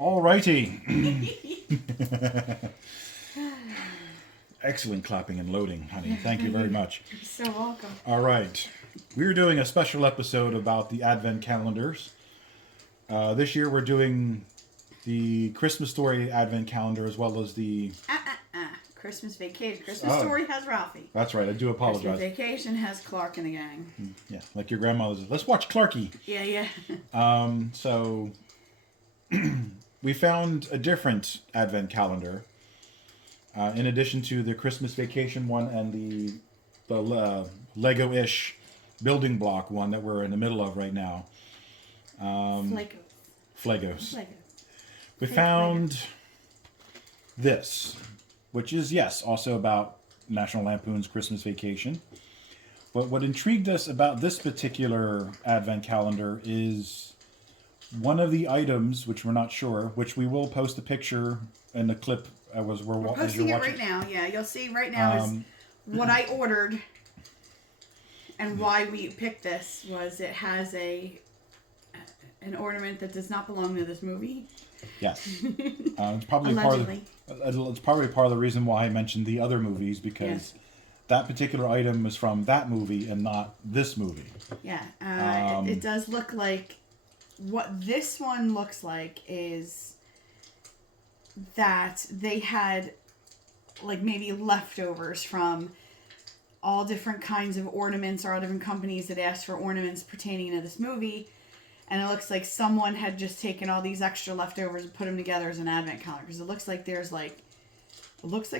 All righty. Excellent clapping and loading, honey. Thank you very much. You're so welcome. All right. We're doing a special episode about the Advent calendars. This year we're doing the Christmas Story Advent calendar as well as the... Christmas Vacation. Christmas Story has Ralphie. That's right. I do apologize. Christmas Vacation has Clark and the gang. Yeah, like your grandmother's. Let's watch Clarky. Yeah. So we found a different Advent calendar. In addition to the Christmas Vacation one and the Lego-ish building block one that we're in the middle of right now. Flegos. We found this, which is, yes, also about National Lampoon's Christmas Vacation. But what intrigued us about this particular Advent calendar is one of the items, which we're not sure, which we will post a picture in the clip we're posting it right now. Yeah, you'll see right now is what I ordered and why we picked this was it has an ornament that does not belong to this movie. Yes. It's probably part of the reason why I mentioned the other movies, because that particular item is from that movie and not this movie. Yeah. It does look like what this one looks like is that they had like maybe leftovers from all different kinds of ornaments or all different companies that asked for ornaments pertaining to this movie. And it looks like someone had just taken all these extra leftovers and put them together as an advent calendar. Because it looks like there's like... There's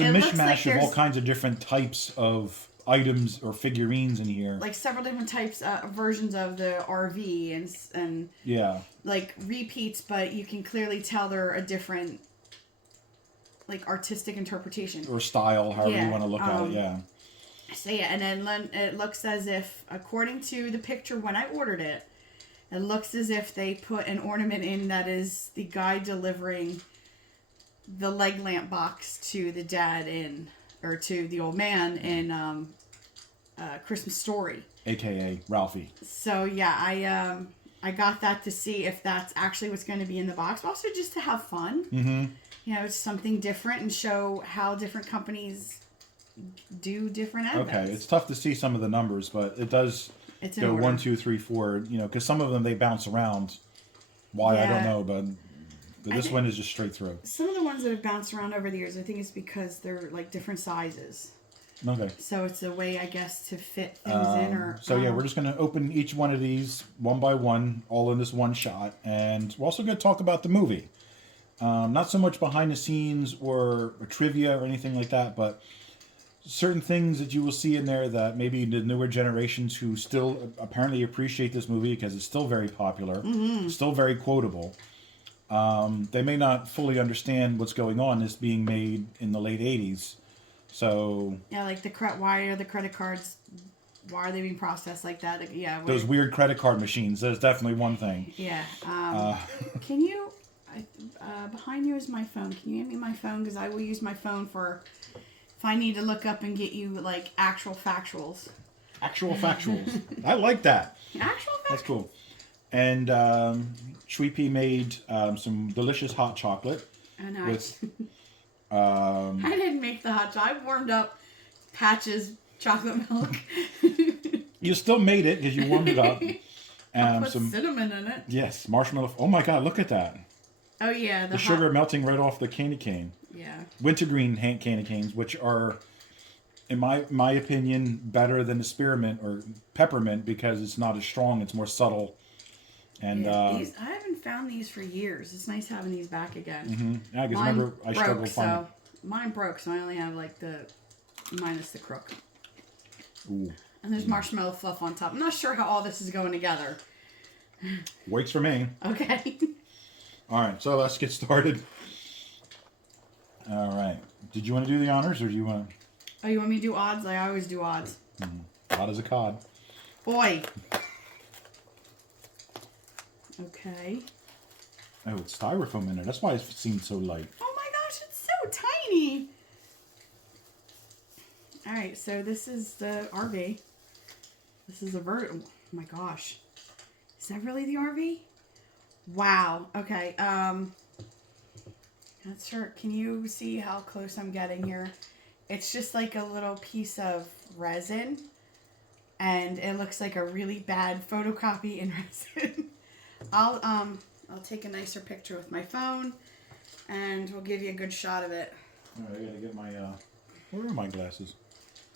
a mishmash of all kinds of different types of items or figurines in here. Like several different types, versions of the RV and yeah, like repeats, but you can clearly tell they're a different like artistic interpretation. Or style, however you want to look at it, yeah. So yeah, and then it looks as if, according to the picture when I ordered it, it looks as if they put an ornament in that is the guy delivering the leg lamp box to the dad or to the old man in Christmas Story. AKA Ralphie. So yeah, I got that to see if that's actually what's going to be in the box, but also just to have fun. Mm-hmm. You know, it's something different and show how different companies do different advents. Okay, it's tough to see some of the numbers, but it does go 1, 2, 3, 4. You know, because some of them they bounce around. Why I don't know, but this one is just straight through. Some of the ones that have bounced around over the years, I think it's because they're like different sizes. Okay. So it's a way, I guess, to fit things in. Or so yeah, we're just going to open each one of these one by one, all in this one shot, and we're also going to talk about the movie. Not so much behind the scenes or trivia or anything like that, but certain things that you will see in there that maybe the newer generations who still apparently appreciate this movie because it's still very popular, still very quotable. They may not fully understand what's going on. This being made in the late 80s. So yeah, like why are the credit cards? Why are they being processed like that? Like, yeah, those weird credit card machines. That's definitely one thing. Yeah. Can you? Behind you is my phone. Can you hand me my phone? Because I will use my phone for if I need to look up and get you like actual factuals. Actual factuals. I like that. Actual factuals. That's cool. And Sweepy made some delicious hot chocolate. Oh, nice. I didn't make the hot chocolate. I warmed up Patch's chocolate milk. You still made it because you warmed it up. I put some cinnamon in it. Yes, marshmallow. Oh my God, look at that. Oh yeah, the sugar melting right off the candy cane. Yeah. Wintergreen candy canes, which are, in my opinion, better than the spearmint or peppermint because it's not as strong. It's more subtle. And these, I haven't found these for years. It's nice having these back again. Mm-hmm. Yeah, because remember I struggled finding. Mine broke, so I only have like the minus the crook. Ooh. And there's marshmallow fluff on top. I'm not sure how all this is going together. Works for me. Okay. All right, so let's get started. All right. Did you want to do the honors, or do you want? Oh, you want me to do odds? I always do odds. Odd as a cod. Boy. Okay. Oh, it's styrofoam in there. That's why it seems so light. Oh my gosh, it's so tiny. All right, so this is the RV. This is a oh my gosh. Is that really the RV? Wow. Okay. That's sure. Can you see how close I'm getting here? It's just like a little piece of resin, and it looks like a really bad photocopy in resin. I'll take a nicer picture with my phone, and we'll give you a good shot of it. All right, I gotta get my. Where are my glasses?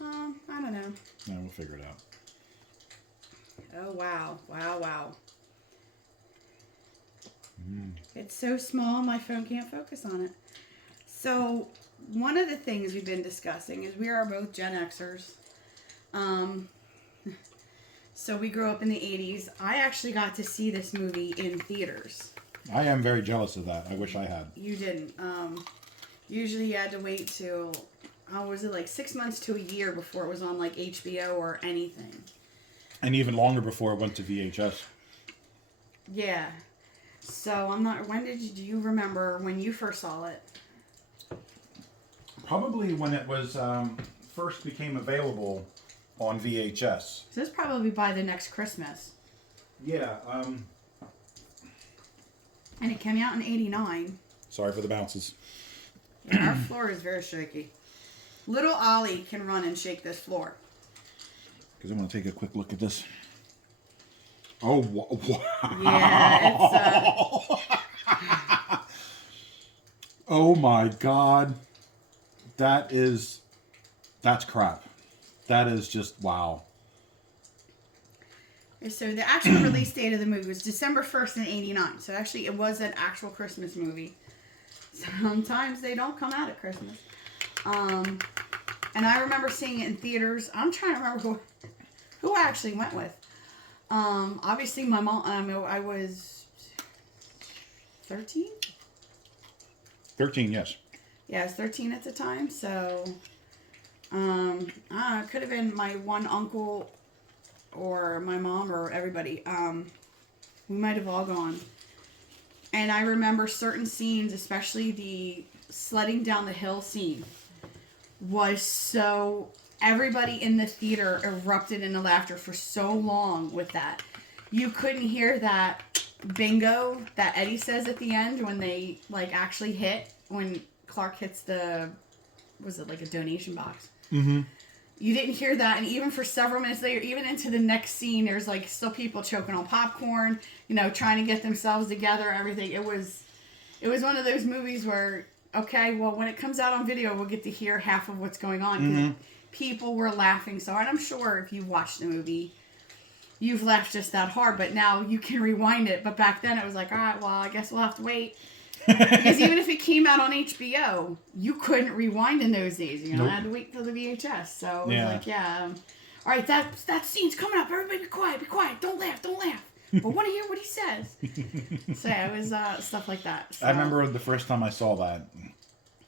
I don't know. No, we'll figure it out. Oh wow! Wow! Wow! It's so small, my phone can't focus on it. So, one of the things we've been discussing is we are both Gen Xers. So we grew up in the 80s. I actually got to see this movie in theaters. I am very jealous of that. I wish I had. You didn't. Usually you had to wait till, was it like 6 months to a year before it was on like HBO or anything. And even longer before it went to VHS. Yeah. So do you remember when you first saw it? Probably when it was first became available on VHS. So this is probably by the next Christmas. Yeah. And it came out in 89. Sorry for the bounces. Yeah, our floor is very shaky. Little Ollie can run and shake this floor. Because I want to take a quick look at this. Oh, wow. Yeah, it's... Oh my God. That's crap. That is just, wow. So the actual release date of the movie was December 1st in 89. So actually it was an actual Christmas movie. Sometimes they don't come out at Christmas. And I remember seeing it in theaters. I'm trying to remember who I actually went with. Obviously my mom, I was 13? 13, yes. Yeah, I was 13 at the time, so it could have been my one uncle or my mom or everybody. We might have all gone. And I remember certain scenes, especially the sledding down the hill scene, was so... Everybody in the theater erupted into laughter for so long with that. You couldn't hear that bingo that Eddie says at the end when they like actually hit, when Clark hits was it like a donation box? Mm-hmm. You didn't hear that, and even for several minutes later, even into the next scene, there's like still people choking on popcorn, trying to get themselves together, everything. It was one of those movies where, okay, well, when it comes out on video, we'll get to hear half of what's going on. Mm-hmm. People were laughing so hard. I'm sure if you watched the movie, you've laughed just that hard, but now you can rewind it. But back then it was like, all right, well, I guess we'll have to wait. Because even if it came out on HBO, you couldn't rewind in those days. Nope. I had to wait till the VHS. So it was like, all right, that scene's coming up. Everybody be quiet, don't laugh. But want to hear what he says. So yeah, it was stuff like that. So. I remember the first time I saw that,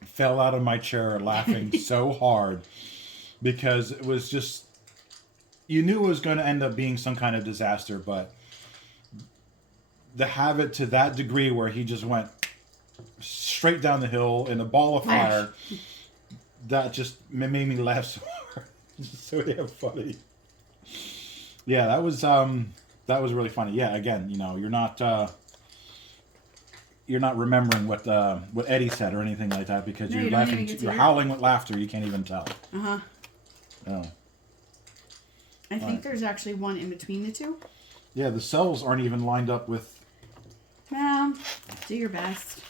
I fell out of my chair laughing so hard. Because it was just, you knew it was going to end up being some kind of disaster, but to have it to that degree where he just went straight down the hill in a ball of fire, that just made me laugh so hard. So damn funny. Yeah, that was really funny. Yeah, again, you're not remembering what Eddie said or anything like that because you're laughing, you're howling with laughter. You can't even tell. Oh. I think there's actually one in between the two. Yeah, the cells aren't even lined up with... Do your best.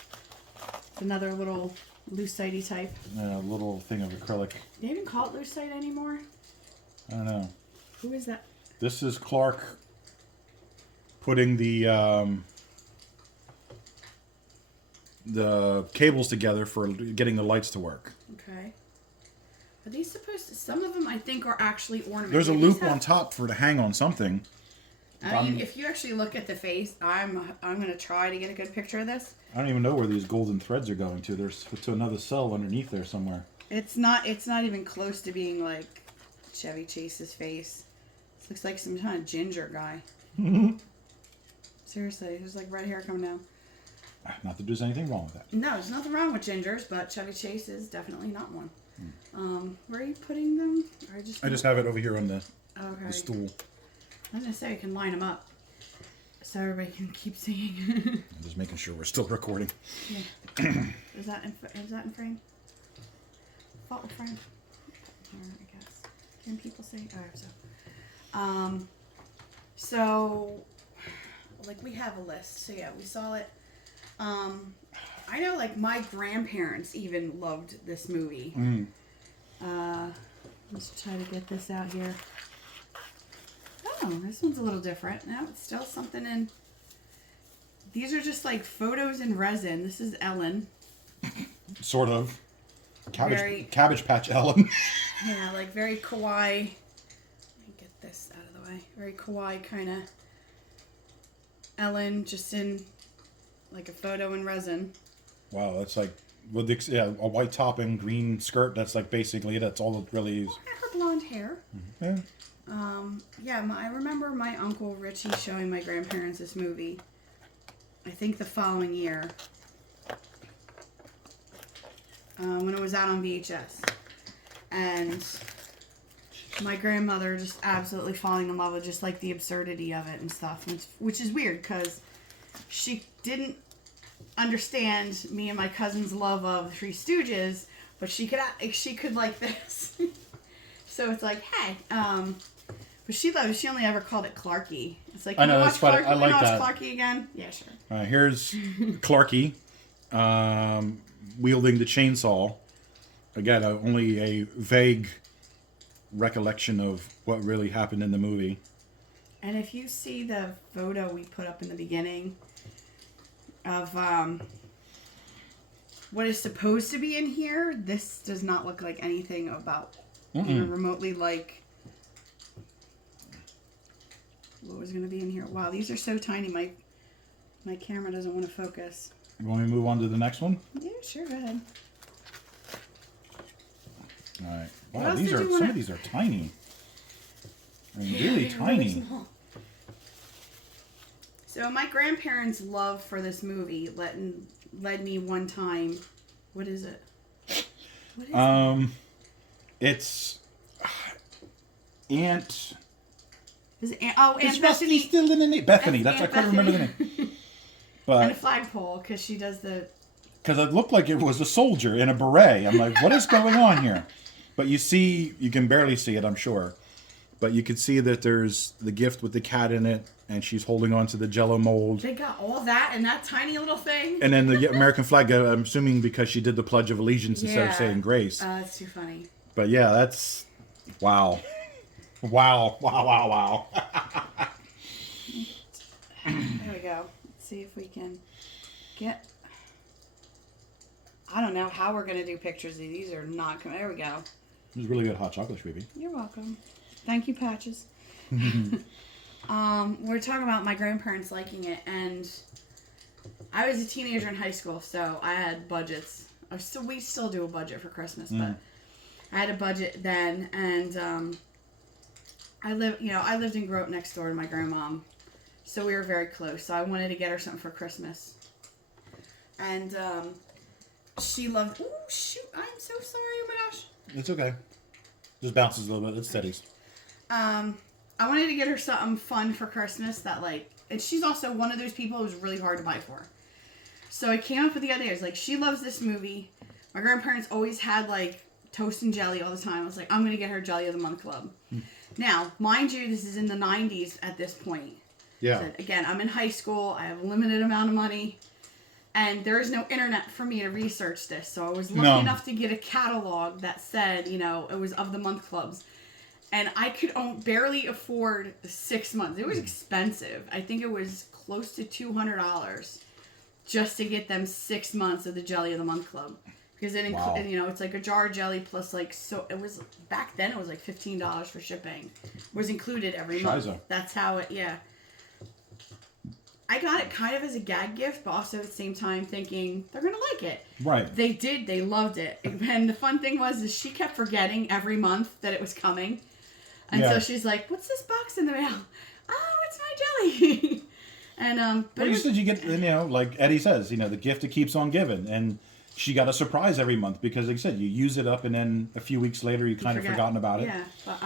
It's another little lucite type. Little thing of acrylic. Do they even call it lucite anymore? I don't know. Who is that? This is Clark putting the cables together for getting the lights to work. Okay. Are these supposed to... Some of them, I think, are actually ornaments. There's a loop on top for to hang on something. I mean, if you actually look at the face, I'm going to try to get a good picture of this. I don't even know where these golden threads are going to. There's to another cell underneath there somewhere. It's not even close to being like Chevy Chase's face. This looks like some kind of ginger guy. Seriously, there's like red hair coming down. Not that there's anything wrong with that. No, there's nothing wrong with gingers, but Chevy Chase is definitely not one. Where are you putting them? I just have it over here on the Okay. the stool. I was going to say, you can line them up. so everybody can keep singing. I'm just making sure we're still recording. Yeah. Is that in frame? Fault frame? I guess. Can people say? I hope so. So, like, we have a list. So, yeah, we saw it. I know, like, my grandparents even loved this movie. Let's try to get this out here. Oh, this one's a little different. No, it's still something in... These are just, like, photos in resin. This is Ellen. Sort of. Cabbage Patch Ellen. Yeah, like, very kawaii. Let me get this out of the way. Very kawaii kind of Ellen, just in, like, a photo in resin. Wow, that's like... With a white top and green skirt. That's like basically that's all it really is. Look at her blonde hair. Yeah. I remember my Uncle Richie showing my grandparents this movie. I think the following year. When it was out on VHS. And my grandmother just absolutely falling in love with just like the absurdity of it and stuff. Which is weird because she didn't understand me and my cousin's love of the Three Stooges, but she could like this. So it's like, hey, but she only ever called it Clarky. It's like, I know, that's funny. I like that. Clarky again? Yeah, sure. Here's Clarky wielding the chainsaw. Again, only a vague recollection of what really happened in the movie. And if you see the photo we put up in the beginning of what is supposed to be in here, this does not look like anything about even remotely like what was going to be in here. Wow, these are so tiny. My camera doesn't want to focus. You want me to move on to the next one? Yeah, sure, go ahead. All right. Wow, some of these are tiny. I mean, really tiny. Really so my grandparents' love for this movie led me one time. What is it? What is it? It's Aunt. Is it Aunt Bethany? Still in the name. Bethany. That's Aunt I couldn't remember the name. But and a flagpole because she does the. Because it looked like it was a soldier in a beret. I'm like, what is going on here? But you can barely see it, I'm sure. But you could see that there's the gift with the cat in it, and she's holding on to the Jell-O mold. They got all that in that tiny little thing. And then the American flag, I'm assuming because she did the Pledge of Allegiance instead of saying grace. That's too funny. But yeah, that's... Wow. Wow. There we go. Let's see if we can get... I don't know how we're going to do pictures. These are not... There we go. It was really good hot chocolate, sweetie. You're welcome. Thank you, Patches. We're talking about my grandparents liking it, and I was a teenager in high school, so I had budgets. We still do a budget for Christmas, but I had a budget then, and I lived and grew up next door to my grandmom, so we were very close. So I wanted to get her something for Christmas, and she loved. Oh shoot! I'm so sorry. Oh my gosh. It's okay. Just bounces a little bit. It steadies. I wanted to get her something fun for Christmas that and she's also one of those people who's really hard to buy for. So I came up with the idea. I was like, she loves this movie. My grandparents always had toast and jelly all the time. I was like, I'm going to get her Jelly of the Month Club. Now, mind you, this is in the 90s at this point. Yeah. So, again, I'm in high school. I have a limited amount of money. And there is no internet for me to research this. So I was lucky enough to get a catalog that said, it was of the month clubs. And I could barely afford 6 months. It was expensive. I think it was close to $200 just to get them 6 months of the Jelly of the Month Club. Because it it's like a jar of jelly plus it was, back then it was like $15 for shipping. It was included every month. That's how it, I got it kind of as a gag gift, but also at the same time thinking they're going to like it. Right. They did. They loved it. And the fun thing is she kept forgetting every month that it was coming. And so she's like, what's this box in the mail? Oh, it's my jelly. And, but you said you get, like Eddie says, the gift that keeps on giving. And she got a surprise every month because, like I said, you use it up and then a few weeks later you kind of forgotten about it. Yeah. But,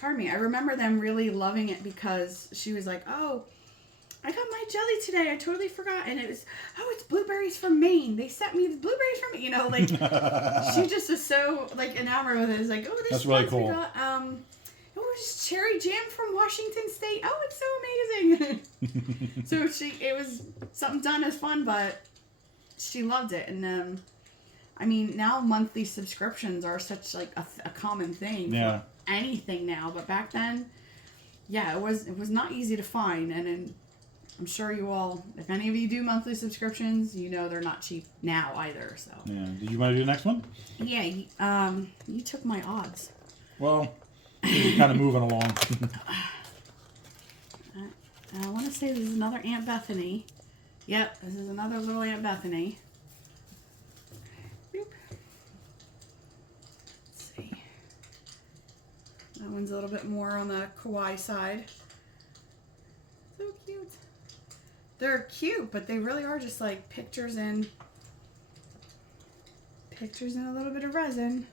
pardon me, I remember them really loving it because she was like, oh, I got my jelly today. I totally forgot. And it was, oh, it's blueberries from Maine. They sent me the blueberries from, like, she just was so, like, enamored with it. It's like, oh, this That's really cool. We got, oh, it's cherry jam from Washington State. Oh, it's so amazing. So it was something done as fun, but she loved it. And, I mean, now monthly subscriptions are such, like, a common thing. Yeah. For anything now. But back then, yeah, it was not easy to find. And I'm sure you all, if any of you do monthly subscriptions, you know they're not cheap now either. So Yeah. Did you want to do the next one? yeah, you took my odds. Well, you're kind of moving along. I want to say this is another Aunt Bethany. Yep, this is another little Aunt Bethany. Boop. Let's see. That one's a little bit more on the kawaii side. So cute. They're cute, but they really are just like pictures and a little bit of resin.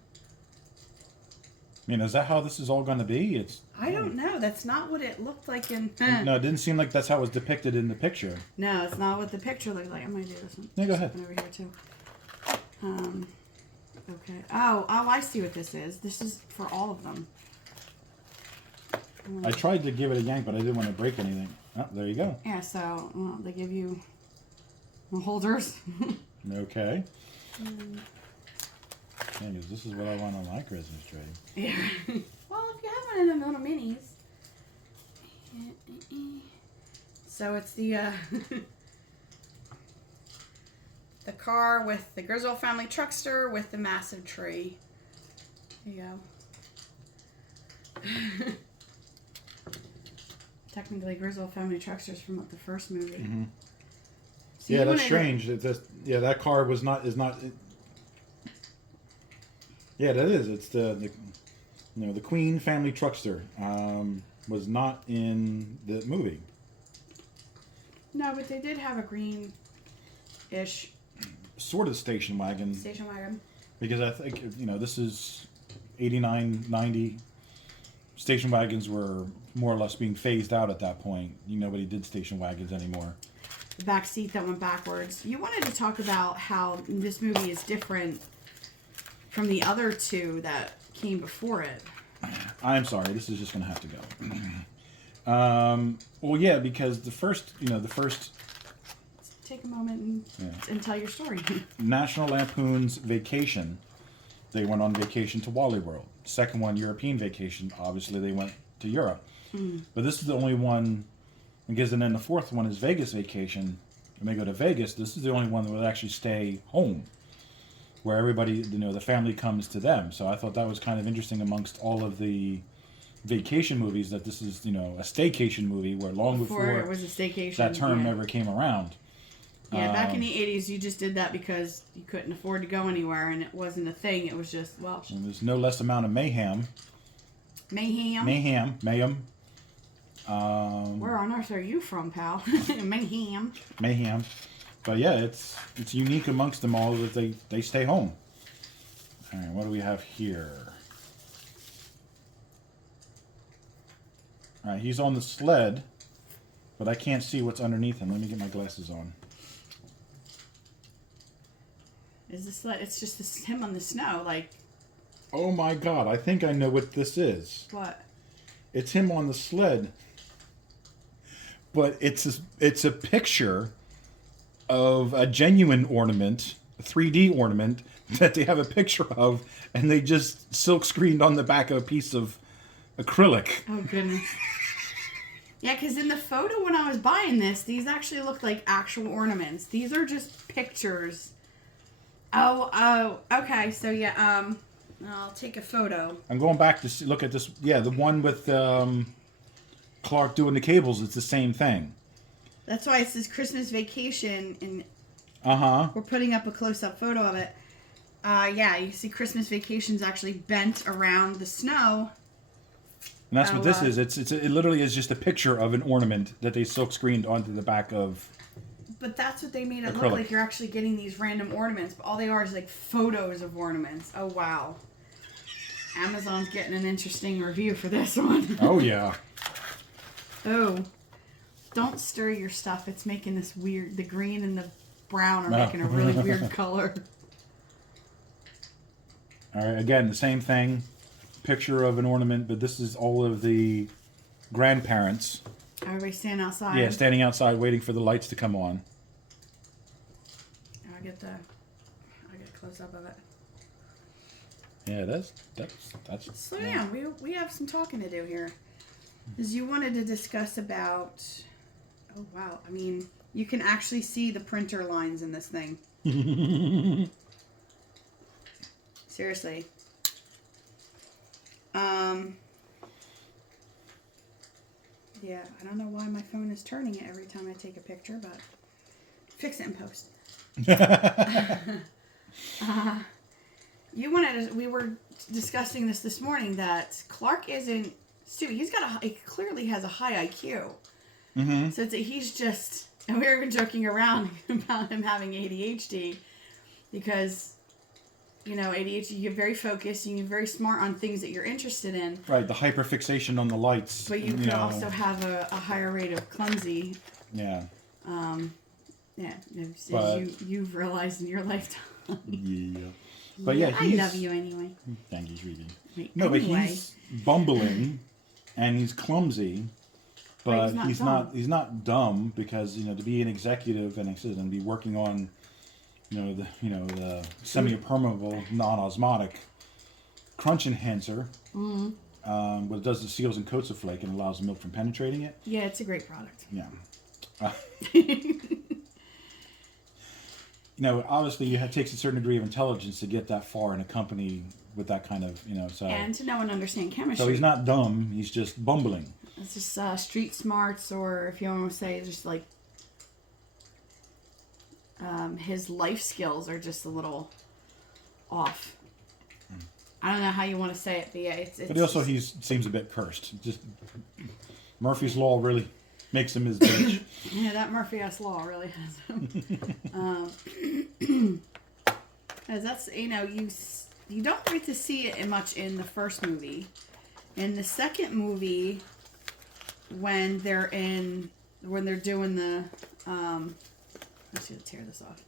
I mean, is that how this is all going to be? I don't know. That's not what it looked like in... No, it didn't seem like that's how it was depicted in the picture. No, it's not what the picture looked like. I'm going to do this one. Yeah, go ahead. Over here, too. Okay. Oh, I see what this is. This is for all of them. I tried to give it a yank, but I didn't want to break anything. Oh, there you go. Yeah, so they give you holders. Okay. Yeah, 'cause this is what I want on my Christmas tree. Yeah. Well, if you have one of them little minis. So it's the the car with the Griswold family truckster with the massive tree. There you go. Technically, Griswold family trucksters from the first movie. Mm-hmm. So Yeah, that's strange. It's just, yeah, that car is not. Yeah, that is. It's the Queen family truckster was not in the movie. No, but they did have a green-ish Sort of station wagon. station wagon. Because I think, this is 89, 90. Station wagons were more or less being phased out at that point. Nobody did station wagons anymore. The back seat that went backwards. You wanted to talk about how this movie is different from the other two that came before it. I'm sorry, this is just going to have to go. Well, yeah, because the first... Take a moment and tell your story. National Lampoon's Vacation, they went on vacation to Wally World. Second one, European Vacation, obviously they went to Europe. But this is the only one, because and then the fourth one is Vegas Vacation. When they go to Vegas, this is the only one that would actually stay home, where everybody, the family comes to them. So I thought that was kind of interesting amongst all of the vacation movies, that this is, a staycation movie, where long before it was a staycation, that term ever came around. Yeah, back in the 80s, you just did that because you couldn't afford to go anywhere, and it wasn't a thing. It was just, well... And there's no less amount of mayhem. Mayhem. Where on earth are you from, pal? Mayhem. But yeah, it's unique amongst them all that they stay home. All right, what do we have here? All right, he's on the sled, but I can't see what's underneath him. Let me get my glasses on. Is the sled? It's just him on the snow, like... Oh my God, I think I know what this is. What? It's him on the sled. But it's a picture of a genuine ornament, a 3D ornament, that they have a picture of, and they just silk screened on the back of a piece of acrylic. Oh, goodness. Yeah, because in the photo when I was buying this, these actually look like actual ornaments. These are just pictures. Oh, okay. So, yeah, I'll take a photo. I'm going back to look at this. Yeah, the one with Clark doing the cables, it's the same thing. That's why it says Christmas Vacation, and we're putting up a close-up photo of it. Yeah, you see Christmas Vacation's actually bent around the snow. And that's what this is. It literally is just a picture of an ornament that they silk screened onto the back of... But that's what they made it acrylic. look like. You're actually getting these random ornaments, but all they are is like photos of ornaments. Oh, wow. Amazon's getting an interesting review for this one. Oh, yeah. Oh. Don't stir your stuff. It's making this weird... The green and the brown are making a really weird color. All right, again, the same thing. Picture of an ornament, but this is all of the grandparents. Everybody stand outside. Yeah, standing outside waiting for the lights to come on. I'll get a close up of it. Yeah, that's Slow down. We have some talking to do here. Because you wanted to discuss about... Oh, wow. I mean, you can actually see the printer lines in this thing. Seriously. Yeah, I don't know why my phone is turning it every time I take a picture, but fix it in post. We were discussing this morning that Clark isn't stupid. He clearly has a high IQ. Mm-hmm. So he's just, and we were even joking around about him having ADHD because, you know, ADHD, you get very focused, you get very smart on things that you're interested in. Right, the hyperfixation on the lights. But you could also have a higher rate of clumsy. Yeah. Yeah, as you've realized in your lifetime. Yeah. But yeah, I love you anyway. Thank you, sweetie. No, but he's bumbling and he's clumsy. But right, he's not dumb because, you know, to be an executive and be working on, the semi-permeable, non-osmotic crunch enhancer. Mm-hmm. What it does is seals and coats the flake and allows the milk from penetrating it. Yeah, it's a great product. Yeah. Obviously, it takes a certain degree of intelligence to get that far in a company with that kind of, so. And to know and understand chemistry. So he's not dumb. He's just bumbling. It's just street smarts, or if you want to say, just like his life skills are just a little off. I don't know how you want to say it, but yeah, it's but also he seems a bit cursed. Just Murphy's Law really makes him his bitch. Yeah, that Murphy-esque law really has him. As that's, you don't get to see it much in the first movie. In the second movie, when they're doing the, let's tear this off.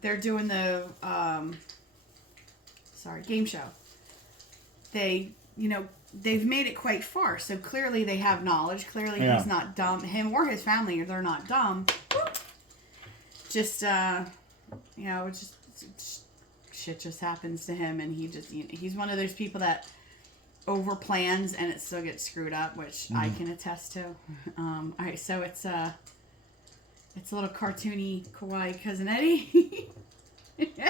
They're doing the, game show. They've made it quite far, so clearly they have knowledge. Clearly he's not dumb. Him or his family, they're not dumb. Just, shit just happens to him, and he's one of those people that over plans and it still gets screwed up, which I can attest to. All right, so it's a little cartoony, kawaii Cousin Eddie.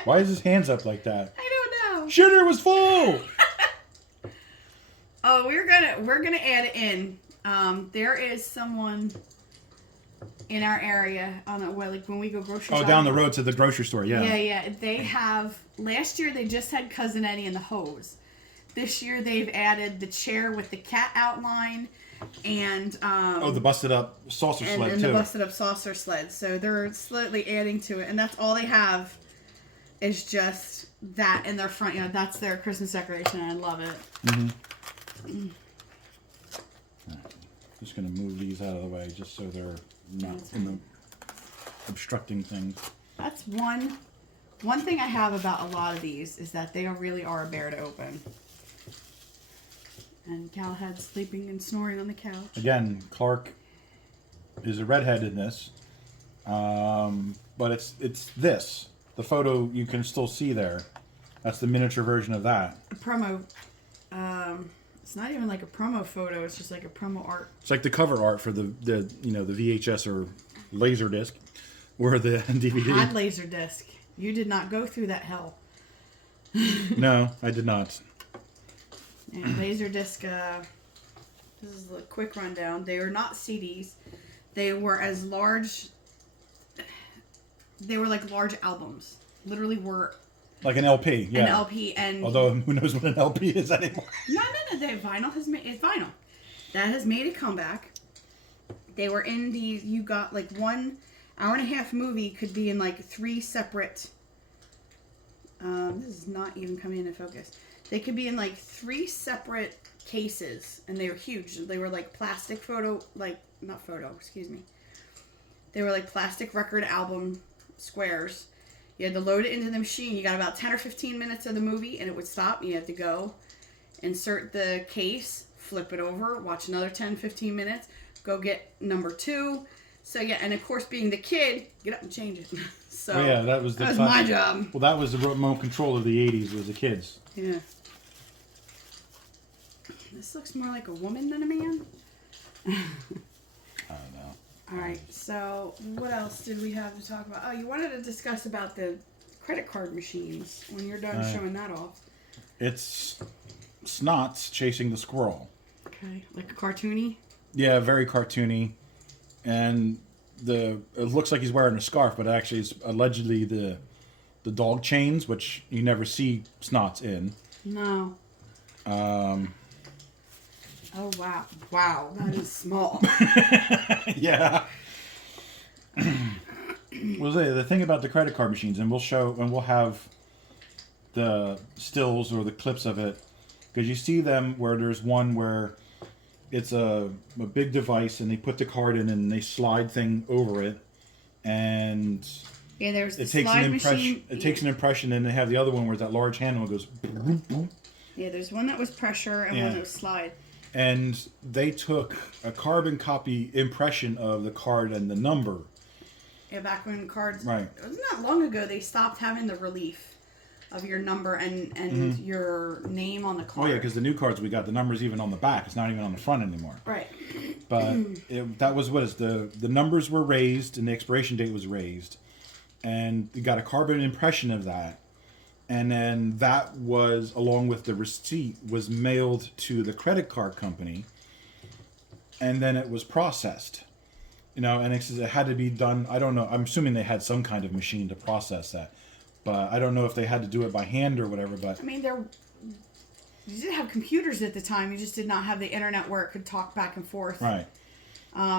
Why is his hands up like that? I don't know. Shitter was full. Oh, we're gonna add it in. There is someone in our area when we go grocery shopping. Oh, down the road to the grocery store, yeah. Yeah. They have, last year they just had Cousin Eddie and the hose. This year they've added the chair with the cat outline and the busted up saucer sled and too. The busted up saucer sled. So they're slightly adding to it, and that's all they have is just that in their front. That's their Christmas decoration, and I love it. Mm-hmm. Right. Just gonna move these out of the way just so they're not obstructing things. That's one thing I have about a lot of these is that they really are a bear to open. And Galahad's sleeping and snoring on the couch. Again, Clark is a redhead in this, but it's this. The photo you can still see there. That's the miniature version of that. A promo. It's not even like a promo photo. It's just like a promo art. It's like the cover art for the VHS or Laserdisc, or the DVD. I had Laserdisc. You did not go through that hell. No, I did not. And Laserdisc. This is a quick rundown. They were not CDs. They were as large. They were like large albums. Literally were. Like an LP, yeah. An LP, and although who knows what an LP is anymore? No. It's vinyl. That has made a comeback. They were in these. You got like 1 hour and a half movie could be in like 3 separate. This is not even coming into focus. They could be in like 3 separate cases, and they were huge. They were like plastic excuse me. They were like plastic record album squares. You had to load it into the machine. You got about 10 or 15 minutes of the movie, and it would stop. You had to go, insert the case, flip it over, watch another 10, 15 minutes, go get number 2. So, yeah, and of course, being the kid, get up and change it. So, yeah, that was my job. Well, that was the remote control of the 80s, was the kids. Yeah. This looks more like a woman than a man. I don't know. All right, so what else did we have to talk about? Oh, you wanted to discuss about the credit card machines when you're done showing that off. It's Snots chasing the squirrel. Okay, like a cartoony? Yeah, very cartoony. And it looks like he's wearing a scarf, but actually it's allegedly the dog chains, which you never see Snots in. No. Oh, wow. Wow, that is small. Yeah. Well, the thing about the credit card machines, and we'll have the stills or the clips of it, because you see them where there's one where it's a big device and they put the card in and they slide thing over it, and yeah, there's the it takes slide an impression. machine. It takes an impression, and they have the other one where that large handle goes. Boom, boom. Yeah, there's one that was pressure and one that was slide. And they took a carbon copy impression of the card and the number. Yeah, back when cards... Right. It wasn't that long ago they stopped having the relief of your number and your name on the card. Oh, yeah, because the new cards we got, the number's even on the back. It's not even on the front anymore. Right. But that was what is the numbers were raised and the expiration date was raised. And you got a carbon impression of that. And then that was, along with the receipt, was mailed to the credit card company. And then it was processed. You know, and it says it had to be done. I don't know. I'm assuming they had some kind of machine to process that. But I don't know if they had to do it by hand or whatever. But I mean, you did have computers at the time. You just did not have the internet where it could talk back and forth. Right.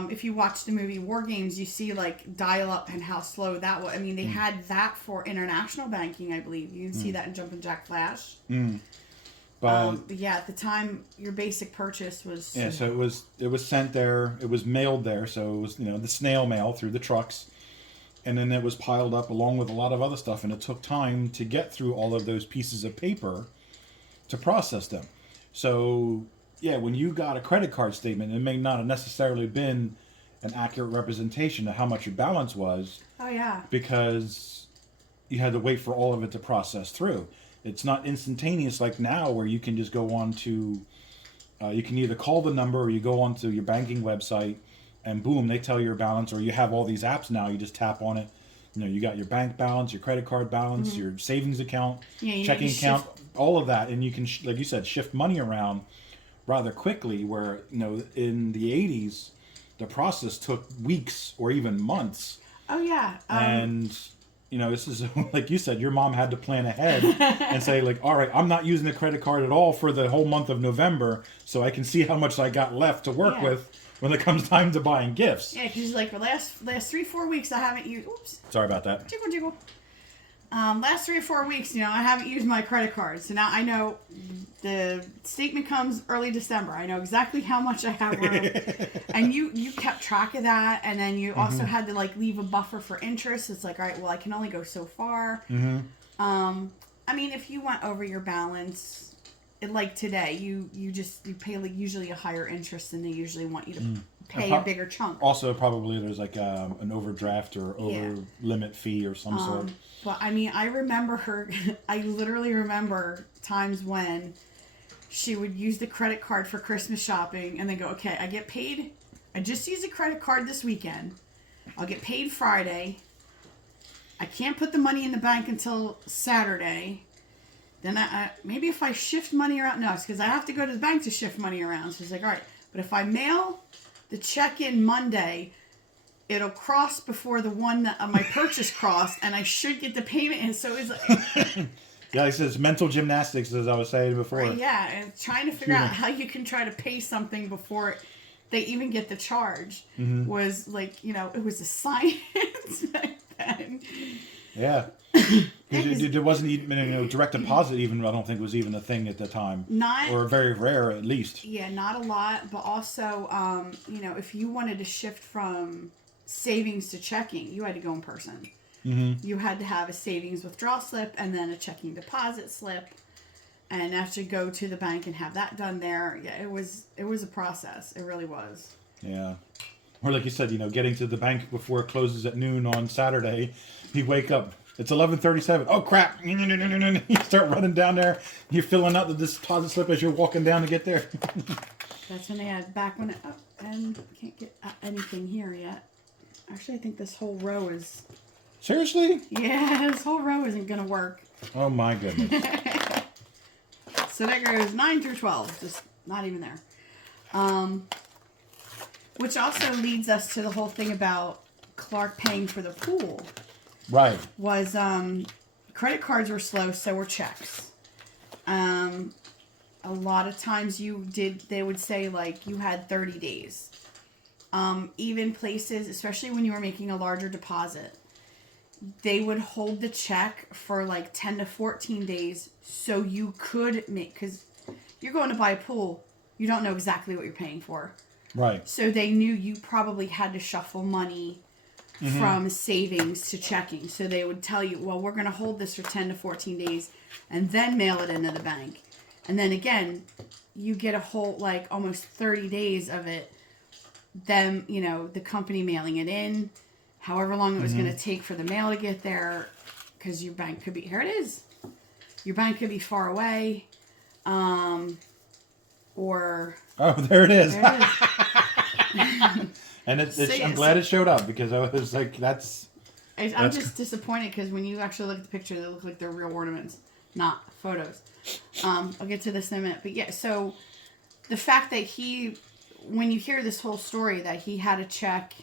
If you watch the movie War Games, you see like dial-up and how slow that was. I mean, they had that for international banking, I believe. You can see that in Jumpin' Jack Flash. But yeah, at the time, your basic purchase was... Yeah, so it was sent there. It was mailed there. So it was, the snail mail through the trucks. And then it was piled up along with a lot of other stuff. And it took time to get through all of those pieces of paper to process them. So... yeah, when you got a credit card statement, it may not have necessarily been an accurate representation of how much your balance was. Oh, yeah. Because you had to wait for all of it to process through. It's not instantaneous like now where you can just go on to... you can either call the number or you go onto your banking website and boom, they tell your balance. Or you have all these apps now, you just tap on it. You got your bank balance, your credit card balance, your savings account, checking account, all of that. And you can, like you said, shift money around rather quickly, where in the 80s the process took weeks or even months. Oh yeah. And this is like you said, your mom had to plan ahead and say like, all right, I'm not using the credit card at all for the whole month of November, so I can see how much I got left to work with when it comes time to buying gifts. Yeah, because like the last 3-4 weeks I haven't used... Oops. Sorry about that. Jiggle jiggle. Last 3 or 4 weeks, I haven't used my credit card. So now I know the statement comes early December. I know exactly how much I have room. And you kept track of that. And then you also had to like leave a buffer for interest. It's like, all right, well, I can only go so far. I mean, if you went over your balance, like today, you pay like usually a higher interest than they usually want you to pay a bigger chunk. Also, probably there's like an overdraft or over limit fee or some sort. But I mean, I literally remember times when she would use the credit card for Christmas shopping and then go, okay, I get paid. I just used a credit card this weekend. I'll get paid Friday. I can't put the money in the bank until Saturday. Then maybe if I shift money around, no, it's because I have to go to the bank to shift money around. So she's like, all right, but if I mail the check in Monday, it'll cross before the one that my purchase crossed, and I should get the payment. And so it's like... Yeah, it's mental gymnastics, as I was saying before. Right, yeah, and trying to figure out how you can try to pay something before they even get the charge was like, it was a science back then. Yeah. There wasn't even, direct deposit even, I don't think was even a thing at the time. Not... Or very rare, at least. Yeah, not a lot. But also, if you wanted to shift from savings to checking, you had to go in person. Mm-hmm. You had to have a savings withdrawal slip and then a checking deposit slip. And actually go to the bank and have that done there. Yeah, it was a process. It really was. Yeah. Or like you said, getting to the bank before it closes at noon on Saturday, you wake up, it's 11:37. Oh crap! You start running down there. You're filling out the deposit slip as you're walking down to get there. That's when they had back when and can't get anything here yet. Actually, I think this whole row is. Seriously? Yeah, this whole row isn't gonna work. Oh my goodness. So that goes 9 through 12, just not even there. Which also leads us to the whole thing about Clark paying for the pool. Right. Was credit cards were slow, so were checks. A lot of times they would say like you had 30 days. Even places, especially when you were making a larger deposit, they would hold the check for like 10 to 14 days so you could make, because you're going to buy a pool, you don't know exactly what you're paying for. Right. So they knew you probably had to shuffle money from savings to checking. So they would tell you, well, we're going to hold this for 10 to 14 days and then mail it into the bank. And then again, you get a whole, like almost 30 days of it, them, the company mailing it in, however long it was going to take for the mail to get there, because your bank could be, here it is. Your bank could be far away, or... Oh, there it is. There it is. And I'm glad it showed up, because I was like, I'm just disappointed, because when you actually look at the picture, they look like they're real ornaments, not photos. I'll get to this in a minute. But yeah, so the fact that when you hear this whole story, that he had a check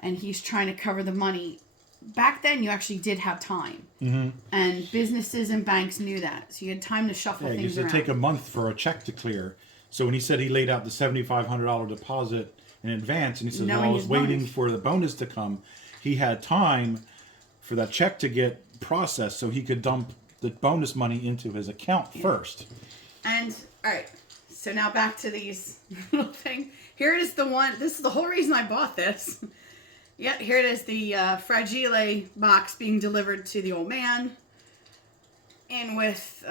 and he's trying to cover the money, back then you actually did have time. Mm-hmm. And businesses and banks knew that. So you had time to shuffle things around. Yeah, it used to take a month for a check to clear. So when he said he laid out the $7,500 deposit in advance, and he said, I was waiting for the bonus to come, he had time for that check to get processed so he could dump the bonus money into his account first. And, all right, so now back to these little thing. Here it is, this is the whole reason I bought this. Yeah, here it is, the Fragile box being delivered to the old man. And with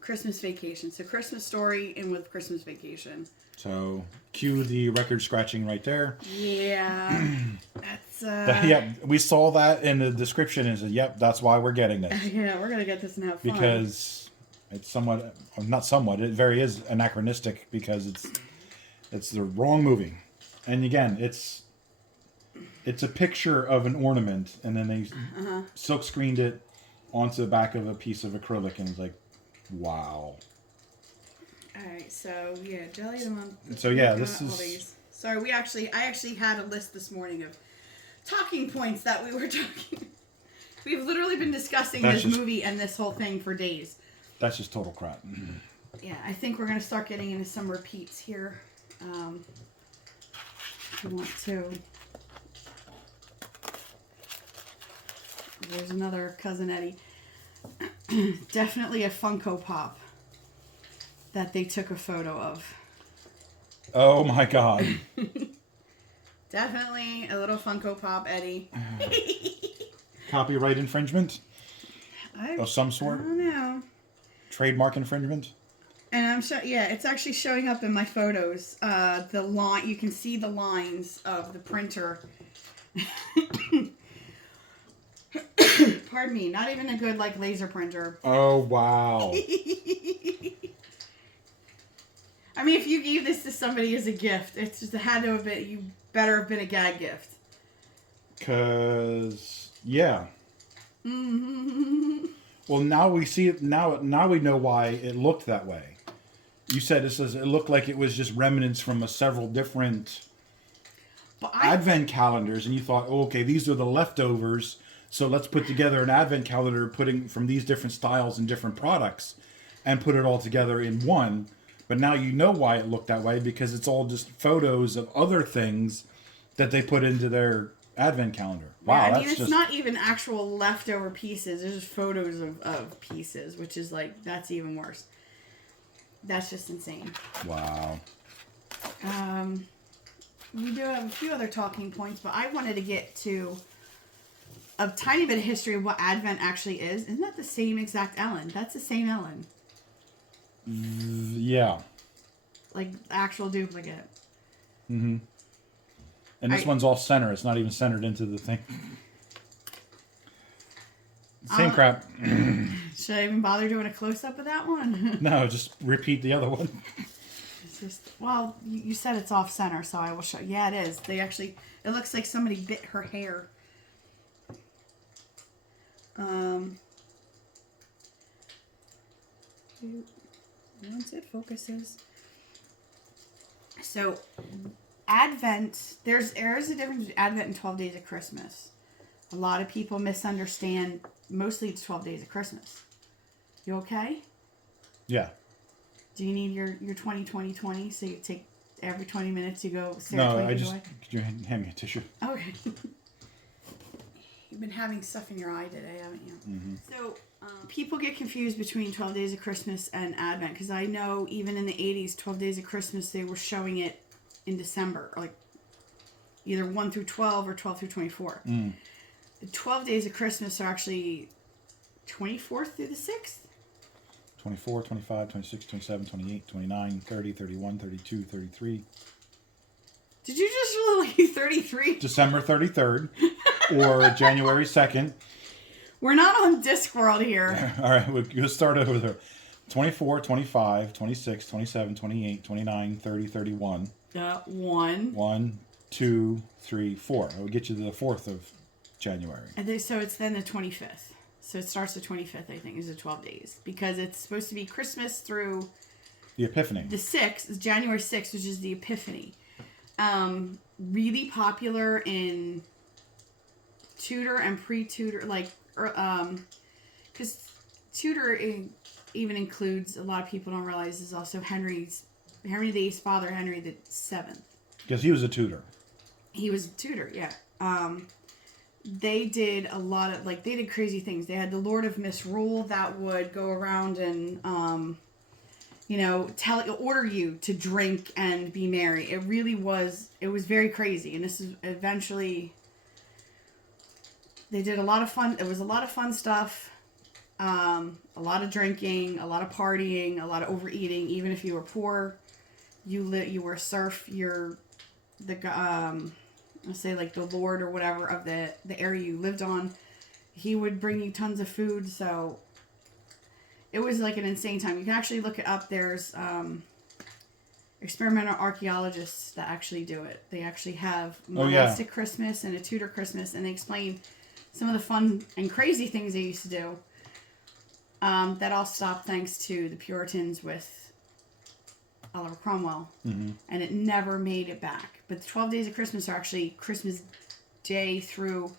Christmas Vacation. So Christmas Story in with Christmas Vacation. So cue the record scratching right there. Yeah. That's yeah, we saw that in the description and said, yep, that's why we're getting this. Yeah, we're gonna get this and have fun. Because it's it very is anachronistic, because it's the wrong movie. And again, it's a picture of an ornament, and then they silk screened it onto the back of a piece of acrylic, and it's like, wow. Alright, so yeah, Jelly the Month. So yeah, this is... Sorry, I actually had a list this morning of talking points that we were talking. We've literally been discussing this movie and this whole thing for days. That's just total crap. Yeah, I think we're going to start getting into some repeats here. If you want to. There's another Cousin Eddie. Definitely a Funko Pop that they took a photo of. Oh my god. Definitely a little Funko Pop Eddie. Copyright infringement of some sort? I don't know. Trademark infringement? And it's actually showing up in my photos. You can see the lines of the printer. Pardon me, not even a good laser printer. Oh wow. I mean, if you gave this to somebody as a gift, it had to have been, you better have been a gag gift. 'Cause yeah. Well, now we see it. Now we know why it looked that way. You said it looked like it was just remnants from several different advent calendars, and you thought, oh, okay, these are the leftovers. So let's put together an advent calendar, putting from these different styles and different products, and put it all together in one. But now you know why it looked that way, because it's all just photos of other things that they put into their advent calendar. Yeah, Wow, I mean, that's it's just not even actual leftover pieces. There's just photos of pieces, which is like, that's even worse. That's just insane. wow. We do have a few other talking points, but I wanted to get to a tiny bit of history of what Advent actually is. Isn't that the same exact Ellen? That's the same Ellen. Yeah. Like, actual duplicate. Mm-hmm. And this one's off center. It's not even centered into the thing. Same crap. Should I even bother doing a close-up of that one? No, just repeat the other one. It's just, well, you said it's off center, so I will show. Yeah, it is. They actually, it looks like somebody bit her hair. Once it focuses. So, Advent, there is a difference between Advent and 12 Days of Christmas. A lot of people misunderstand, mostly it's 12 Days of Christmas. You okay? Yeah. Do you need your 20-20-20 so you take every 20 minutes you go No, away? could you hand me a tissue? Okay. You've been having stuff in your eye today, haven't you? Mm-hmm. So, people get confused between 12 Days of Christmas and Advent, because I know even in the 80s, 12 Days of Christmas, they were showing it in December, like either 1 through 12 or 12 through 24. Mm. The 12 Days of Christmas are actually 24th through the 6th. 24, 25, 26, 27, 28, 29, 30, 31, 32, 33. Did you just really like 33? December 33rd or January 2nd. We're not on Discworld here. All right, we'll start over there. 24, 25, 26, 27, 28, 29, 30, 31. 1. 1, 2, 3, 4. That will get you to the 4th of January. And so it's then the 25th. So it starts the 25th, I think, is the 12 days. Because it's supposed to be Christmas through The Epiphany. the 6th, is January 6th, which is the Epiphany. Really popular in Tudor and pre-Tudor, like, because Tudor even includes, a lot of people don't realize, is also Henry VIII's father, Henry the VII. Because he was a tutor. He was a tutor, yeah. They did a lot of, like, they did crazy things. They had the Lord of Misrule that would go around and, order you to drink and be merry. It was very crazy. And this is eventually, they did a lot of fun. It was a lot of fun stuff. A lot of drinking, a lot of partying, a lot of overeating. Even if you were poor, you were a serf. Let's say like the lord or whatever of the area you lived on, he would bring you tons of food. So it was like an insane time. You can actually look it up. There's experimental archaeologists that actually do it. They actually have monastic Christmas and a Tudor Christmas, and they explain some of the fun and crazy things they used to do. That all stopped thanks to the Puritans with Oliver Cromwell, and it never made it back. But the 12 Days of Christmas are actually Christmas Day through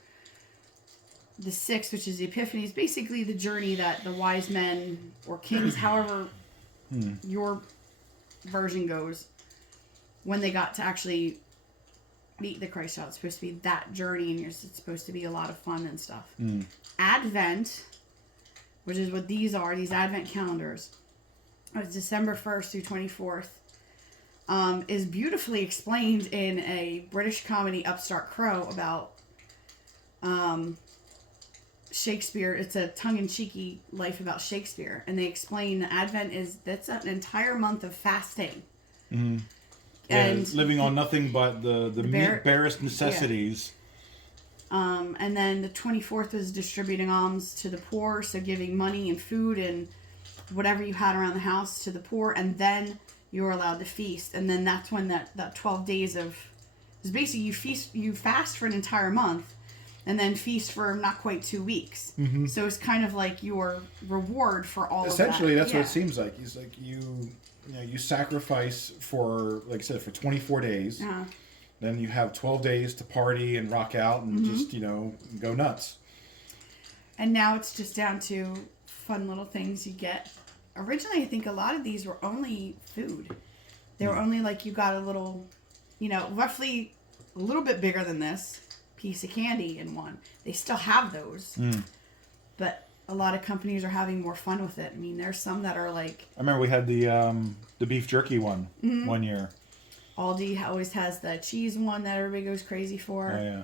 the 6th, which is the Epiphany. Is basically the journey that the wise men or kings, however your version goes, when they got to actually meet the Christ child. It's supposed to be that journey, and it's supposed to be a lot of fun and stuff. Advent, which is what these are, these Advent calendars, it's December 1st through 24th, is beautifully explained in a British comedy, Upstart Crow, about Shakespeare. It's a tongue-in-cheeky life about Shakespeare, and they explain that Advent that's an entire month of fasting. Mm-hmm. And living on nothing but the barest necessities. Yeah. And then the 24th was distributing alms to the poor, so giving money and food and whatever you had around the house to the poor, and then you were allowed to feast. And then that's when that 12 days of, is basically you fast for an entire month and then feast for not quite 2 weeks. Mm-hmm. So it's kind of like your reward for all essentially of that. That's what it seems like. He's like, you sacrifice for, like I said, for 24 days. Then you have 12 days to party and rock out and just, go nuts. And now it's just down to fun little things you get. Originally, I think a lot of these were only food. They were only like, you got a little, roughly a little bit bigger than this. piece of candy in one. They still have those, but a lot of companies are having more fun with it. I mean, there's some that are like. I remember we had the beef jerky one one year. Aldi always has the cheese one that everybody goes crazy for. Oh yeah.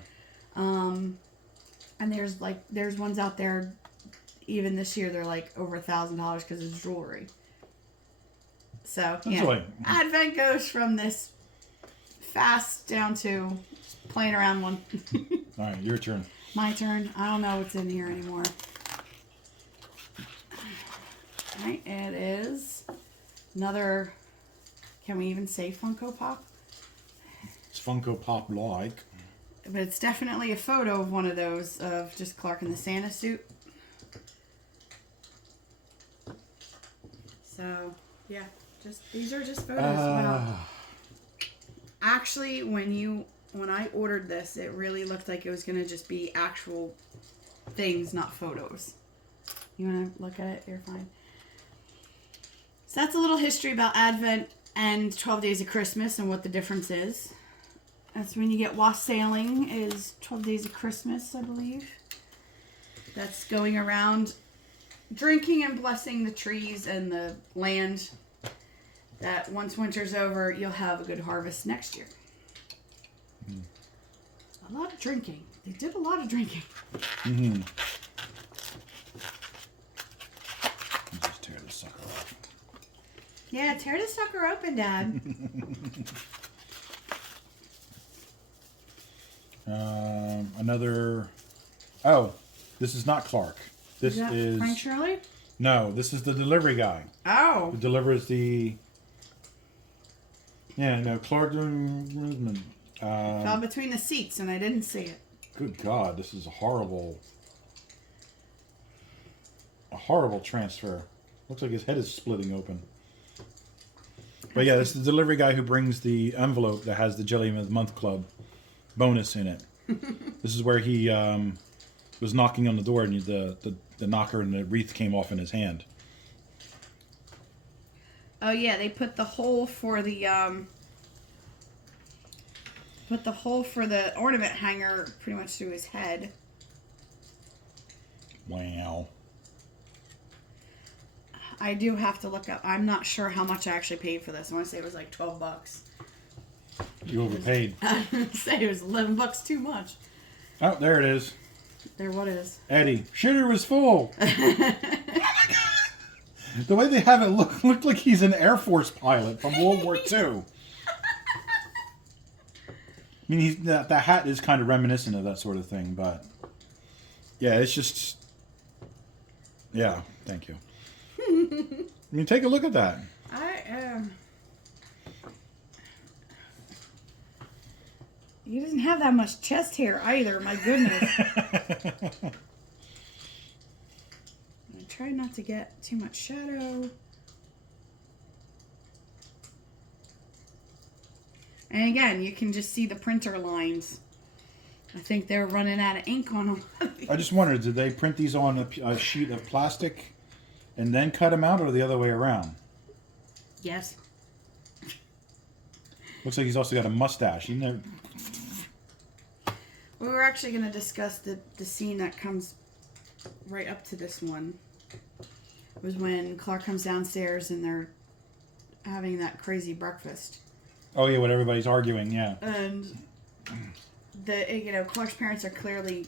And there's ones out there. Even this year, they're like over $1,000 because it's jewelry. So yeah, Advent goes from this fast down to playing around one. All right, your turn. My turn. I don't know what's in here anymore. All right, it is another. Can we even say Funko Pop? It's Funko Pop like. But it's definitely a photo of one of those of just Clark in the Santa suit. So yeah, these are just photos. Wow. Actually, when I ordered this, it really looked like it was gonna just be actual things, not photos. You wanna look at it? You're fine. So that's a little history about Advent and 12 Days of Christmas and what the difference is. That's when you get wassailing is 12 Days of Christmas, I believe. That's going around drinking and blessing the trees and the land, that once winter's over, you'll have a good harvest next year. A lot of drinking. They did a lot of drinking. Mm-hmm. Just tear the sucker off. Yeah, tear the sucker open, Dad. Another. Oh, this is not Clark. This is Frank Shirley? No, this is the delivery guy. Oh. Who delivers the. Yeah, no, Clark. Fell between the seats and I didn't see it. Good God, this is a horrible transfer. Looks like his head is splitting open. But yeah, this is the delivery guy who brings the envelope that has the Jelly of the Month Club bonus in it. This is where he was knocking on the door and the knocker and the wreath came off in his hand. Oh yeah, they put the hole for the ornament hanger pretty much through his head. Wow. I do have to look up. I'm not sure how much I actually paid for this. I want to say it was like $12. You overpaid. I would say it was $11 too much. Oh, there it is. There, what is? Eddie, shitter was full. Oh my God. The way they have it look like he's an Air Force pilot from World War II. I mean, that hat is kind of reminiscent of that sort of thing, but yeah, it's just, yeah, thank you. I mean, take a look at that. He doesn't have that much chest hair either, my goodness. I try not to get too much shadow. And again, you can just see the printer lines. I think they're running out of ink on them. I just wondered, did they print these on a sheet of plastic and then cut them out, or the other way around? Yes. Looks like he's also got a mustache. We were actually going to discuss the scene that comes right up to this one. It was when Clark comes downstairs and they're having that crazy breakfast. Oh yeah, what everybody's arguing, yeah. And Clark's parents are clearly,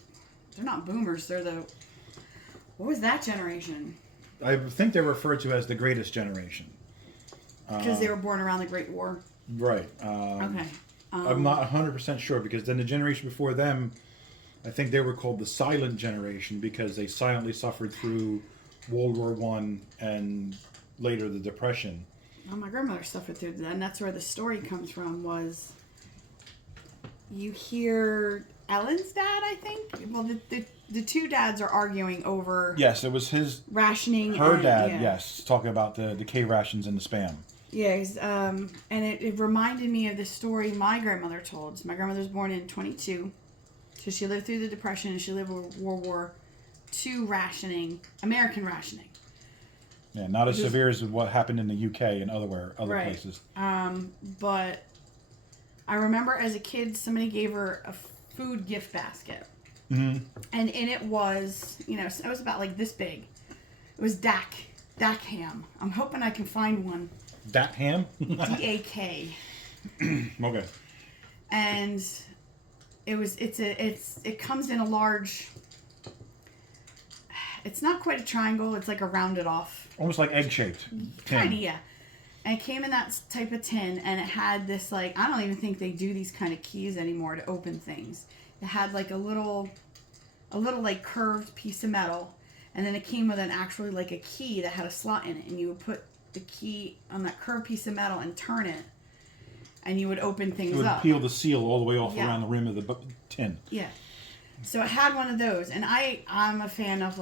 they're not boomers. They're what was that generation? I think they're referred to as the greatest generation. Because they were born around the Great War. Right. Okay. I'm not 100% sure, because then the generation before them, I think they were called the silent generation because they silently suffered through World War I and later the Depression. Well, my grandmother suffered through that, and that's where the story comes from. Was you hear Ellen's dad? I think. Well, the two dads are arguing over. Yes, it was his rationing. Her dad, yeah. Yes, talking about the K rations and the Spam. Yes, and it reminded me of the story my grandmother told. So my grandmother was born in 22, so she lived through the Depression and she lived with World War II rationing, American rationing. Yeah, not as severe as what happened in the UK and other right. places. But I remember as a kid, somebody gave her a food gift basket. Mm-hmm. And in it was, you know, it was about like this big. It was Dak ham. I'm hoping I can find one. Dak ham? D-A-K. Okay. And it comes in a large, it's not quite a triangle, it's like a rounded off. Almost like egg-shaped. Kind of, yeah. And it came in that type of tin, and it had this, like, I don't even think they do these kind of keys anymore to open things. It had like a little like curved piece of metal, and then it came with an actually like a key that had a slot in it, and you would put the key on that curved piece of metal and turn it, and you would open things up. It would up. peel the seal all the way off around the rim of the tin. Yeah. So I had one of those, and I'm a fan of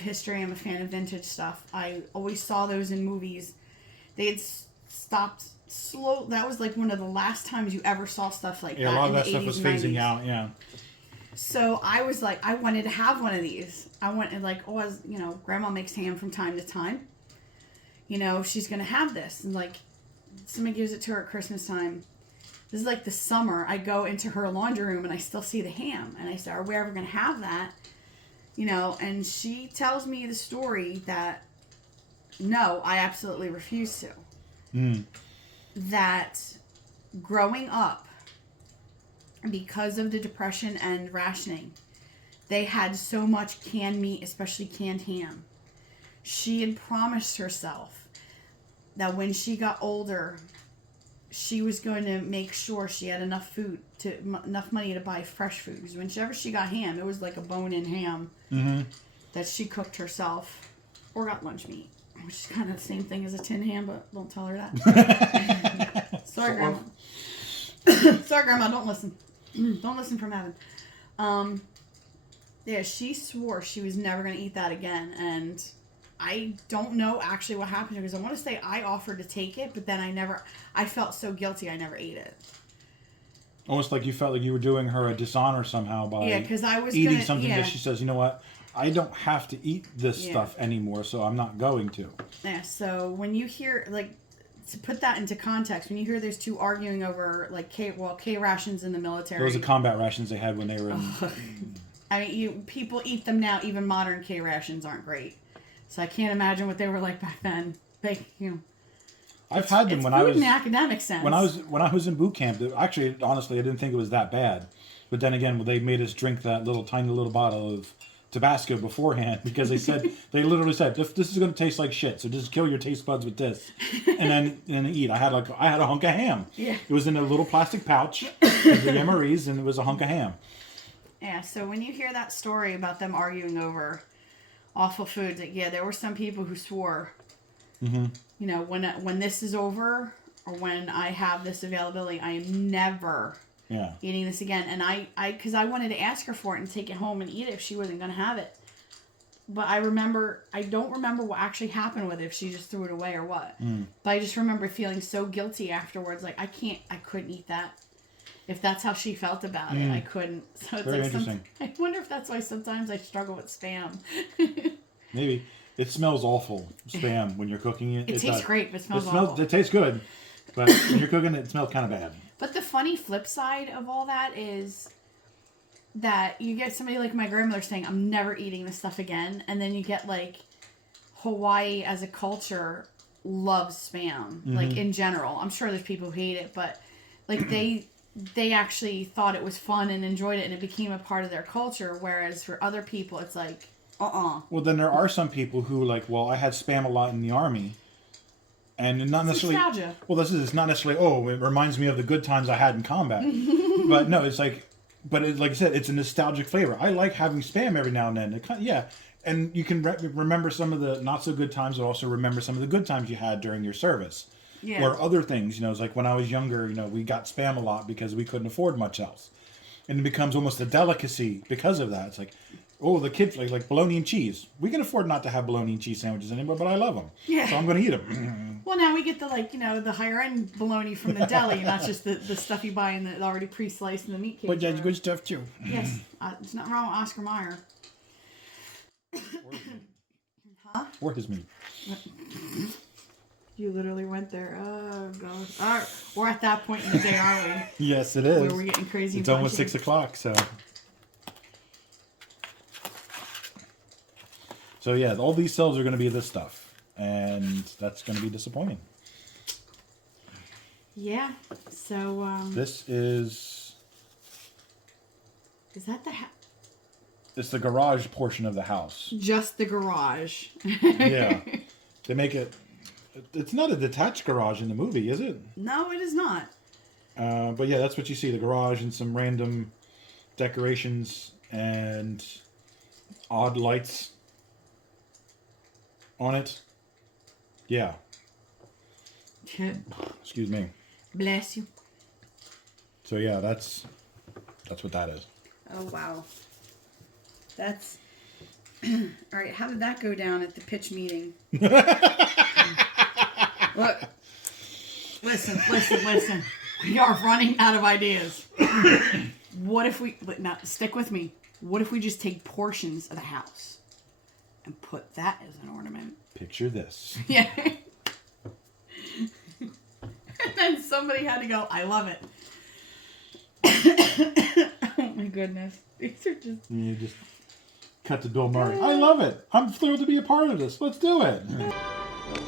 history. I'm a fan of vintage stuff. I always saw those in movies. They had stopped slow. That was like one of the last times you ever saw stuff like that. Yeah, a lot of that the stuff 80s, was phasing 90s. out. Yeah. So I was like, I wanted to have one of these. I wanted like, Grandma makes ham from time to time. You know, she's gonna have this, and like, somebody gives it to her at Christmas time. This is like the summer. I go into her laundry room and I still see the ham, and I say, "Are we ever gonna have that?" You know, and she tells me the story that no, I absolutely refuse to. Mm. That growing up, because of the Depression and rationing, they had so much canned meat, especially canned ham. She had promised herself that when she got older, she was going to make sure she had enough enough money to buy fresh food. Because whenever she got ham, it was like a bone-in ham that she cooked herself, or got lunch meat, which is kind of the same thing as a tin ham, but don't tell her that. Sorry, Grandma. Sorry, Grandma, don't listen. Don't listen from heaven. Yeah, she swore she was never going to eat that again, and I don't know actually what happened because I want to say I offered to take it, but then I felt so guilty I never ate it. Almost like you felt like you were doing her a dishonor somehow by because I was eating something that she says, you know what, I don't have to eat this stuff anymore, so I'm not going to. Yeah, so when you hear, like, to put that into context, when you hear those two arguing over, like, K rations in the military. Those are combat rations they had when they were in... I mean, people eat them now. Even modern K rations aren't great. So I can't imagine what they were like back then. I've had them when I was in the academic sense. When I was in boot camp. Actually, honestly, I didn't think it was that bad. But then again, they made us drink that tiny little bottle of Tabasco beforehand because they literally said this is going to taste like shit. So just kill your taste buds with this, and then eat. I had a hunk of ham. Yeah. It was in a little plastic pouch with the MREs, and it was a hunk of ham. Yeah. So when you hear that story about them arguing over awful foods, like, there were some people who swore, you know, when this is over or when I have this availability, I am never eating this again. And because I wanted to ask her for it and take it home and eat it if she wasn't going to have it. But I don't remember what actually happened with it, if she just threw it away or what. But I just remember feeling so guilty afterwards, like I couldn't eat that. If that's how she felt about it, I couldn't. So it's very interesting. I wonder if that's why sometimes I struggle with Spam. Maybe. It smells awful, Spam, when you're cooking it. It tastes great, but it smells awful. It tastes good, but when you're cooking it, it smells kind of bad. But the funny flip side of all that is that you get somebody like my grandmother saying, I'm never eating this stuff again. And then you get, like, Hawaii as a culture loves Spam. Like, in general. I'm sure there's people who hate it, but, like, they actually thought it was fun and enjoyed it, and it became a part of their culture, whereas for other people, it's like, Well, then there are some people who, like, I had Spam a lot in the Army, and not necessarily... nostalgia. Well, it's not necessarily, it reminds me of the good times I had in combat. But no, it's like... But like I said, it's a nostalgic flavor. I like having Spam every now and then. And you can remember some of the not-so-good times, but also remember some of the good times you had during your service. Yeah. Or other things, you know, it's like when I was younger, you know, we got Spam a lot because we couldn't afford much else. And it becomes almost a delicacy because of that. It's like, the kids like bologna and cheese. We can afford not to have bologna and cheese sandwiches anymore, but I love them. Yeah. So I'm going to eat them. Well, now we get the higher end bologna from the deli, not just the stuff you buy in the already pre-sliced in the meat cage. But that's good stuff too. Yes. There's nothing wrong with Oscar Mayer. Or his meat. You literally went there. Oh, gosh. All right. We're at that point in the day, aren't we? Yes, it is. Where we're getting crazy. It's almost 6 o'clock, so. So yeah, all these cells are going to be this stuff, and that's going to be disappointing. Yeah. So. This is. Is that the It's the garage portion of the house. Just the garage. Yeah, they make it. It's not a detached garage in the movie, is it? No, it is not. But yeah, that's what you see: the garage and some random decorations and odd lights on it. Yeah. Excuse me. Bless you. So yeah, that's what that is. Oh wow. That's all right. How did that go down at the pitch meeting? Look. Listen. We are running out of ideas. What if we now stick with me? What if we just take portions of the house and put that as an ornament? Picture this. Yeah. And then somebody had to go, I love it. Oh my goodness. These are just... You just cut to Bill Murray. I love it. I'm thrilled to be a part of this. Let's do it.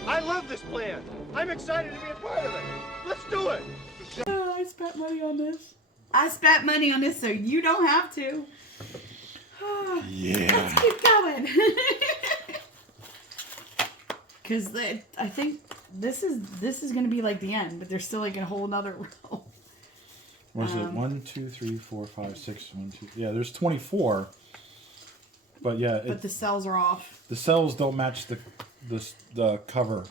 I love this plan. I'm excited to be a part of it. Let's do it. Oh, I spent money on this. I spent money on this so you don't have to. Yeah. Let's keep going. Because I think this is going to be like the end, but there's still like a whole nother row. What is it? 1, 2, 3, 4, 5, 6, 1, 2. Yeah, there's 24. But yeah, But the cells are off. the cells don't match the cover.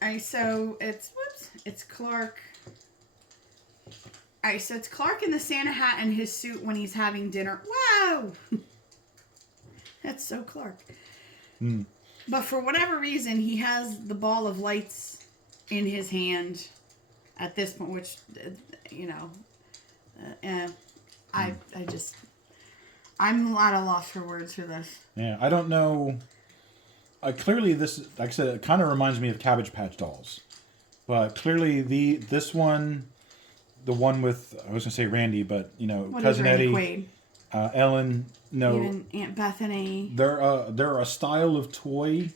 All right, so it's Clark. All right, so it's Clark in the Santa hat and his suit when he's having dinner. Wow, that's so Clark. Mm. But for whatever reason, he has the ball of lights in his hand at this point, which I'm at a loss for words for this. Yeah, I don't know. Clearly, this, like I said, it kind of reminds me of Cabbage Patch Dolls. But clearly, this one, the one with, I was going to say Randy, but, Cousin Eddie, Quaid? Ellen, no. Even Aunt Bethany. They're a style of toy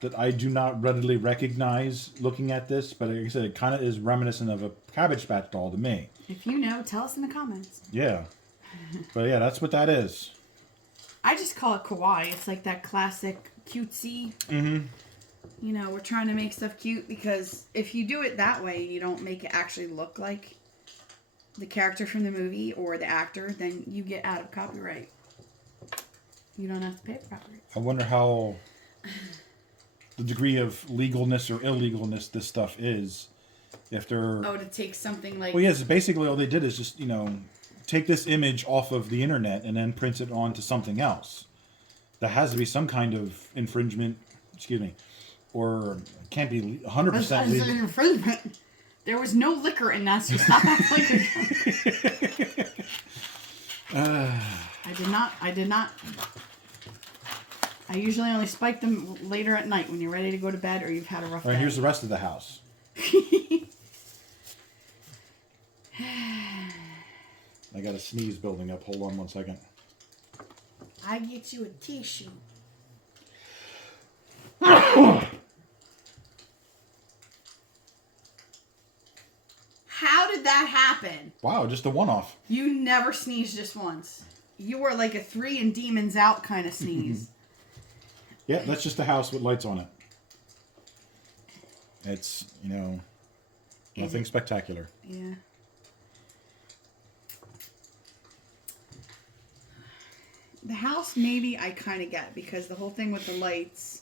that I do not readily recognize looking at this. But like I said, it kind of is reminiscent of a Cabbage Patch Doll to me. If you know, tell us in the comments. Yeah. But yeah, that's what that is. I just call it kawaii. It's like that classic cutesy. Mm-hmm. We're trying to make stuff cute because if you do it that way, you don't make it actually look like the character from the movie or the actor, then you get out of copyright. You don't have to pay for copyright. I wonder how the degree of legalness or illegalness this stuff is. If they're... Oh, to take something like... Well, yes, basically all they did is just, take this image off of the internet and then print it onto something else. There has to be some kind of infringement, or it can't be 100% legal. Infringement. There was no liquor in that, so stop acting like I did not. I usually only spike them later at night when you're ready to go to bed or you've had a rough day. All right, here's the rest of the house. I got a sneeze building up. Hold on 1 second. I get you a tissue. How did that happen? Wow, just a one-off. You never sneezed just once. You were like a 3 and demons out kind of sneeze. Yeah, that's just a house with lights on it. It's, nothing spectacular. Yeah. The house, maybe I kind of get because the whole thing with the lights,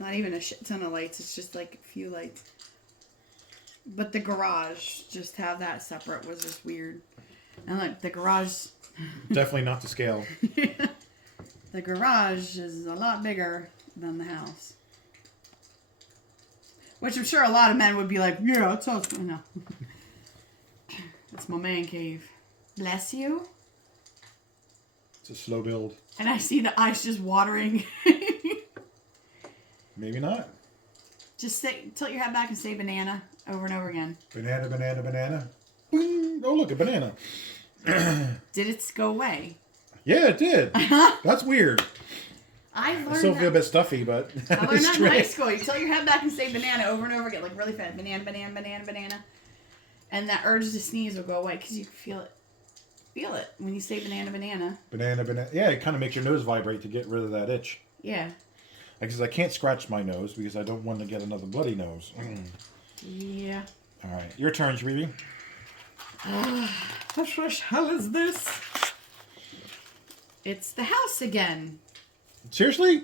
not even a shit ton of lights, it's just like a few lights. But the garage, just have that separate was just weird. And like the garage... Definitely not to scale. The garage is a lot bigger than the house. Which I'm sure a lot of men would be like, yeah, it sounds good. No. That's my man cave. Bless you. It's a slow build. And I see the ice just watering. Maybe not. Just tilt your head back and say banana over and over again. Banana, banana, banana. Boing. Oh, look, a banana. Did it go away? Yeah, it did. That's weird. I learned I still that. feel a bit stuffy, but I learned that in high school. You tilt your head back and say banana over and over again, like really fast. Banana, banana, banana, banana. And that urge to sneeze will go away because you can feel it. Feel it when you say banana, banana. Banana, banana. Yeah, it kind of makes your nose vibrate to get rid of that itch. Yeah. Because I can't scratch my nose because I don't want to get another bloody nose. Yeah. All right, your turn, Shrevey. What the hell is this? It's the house again. Seriously?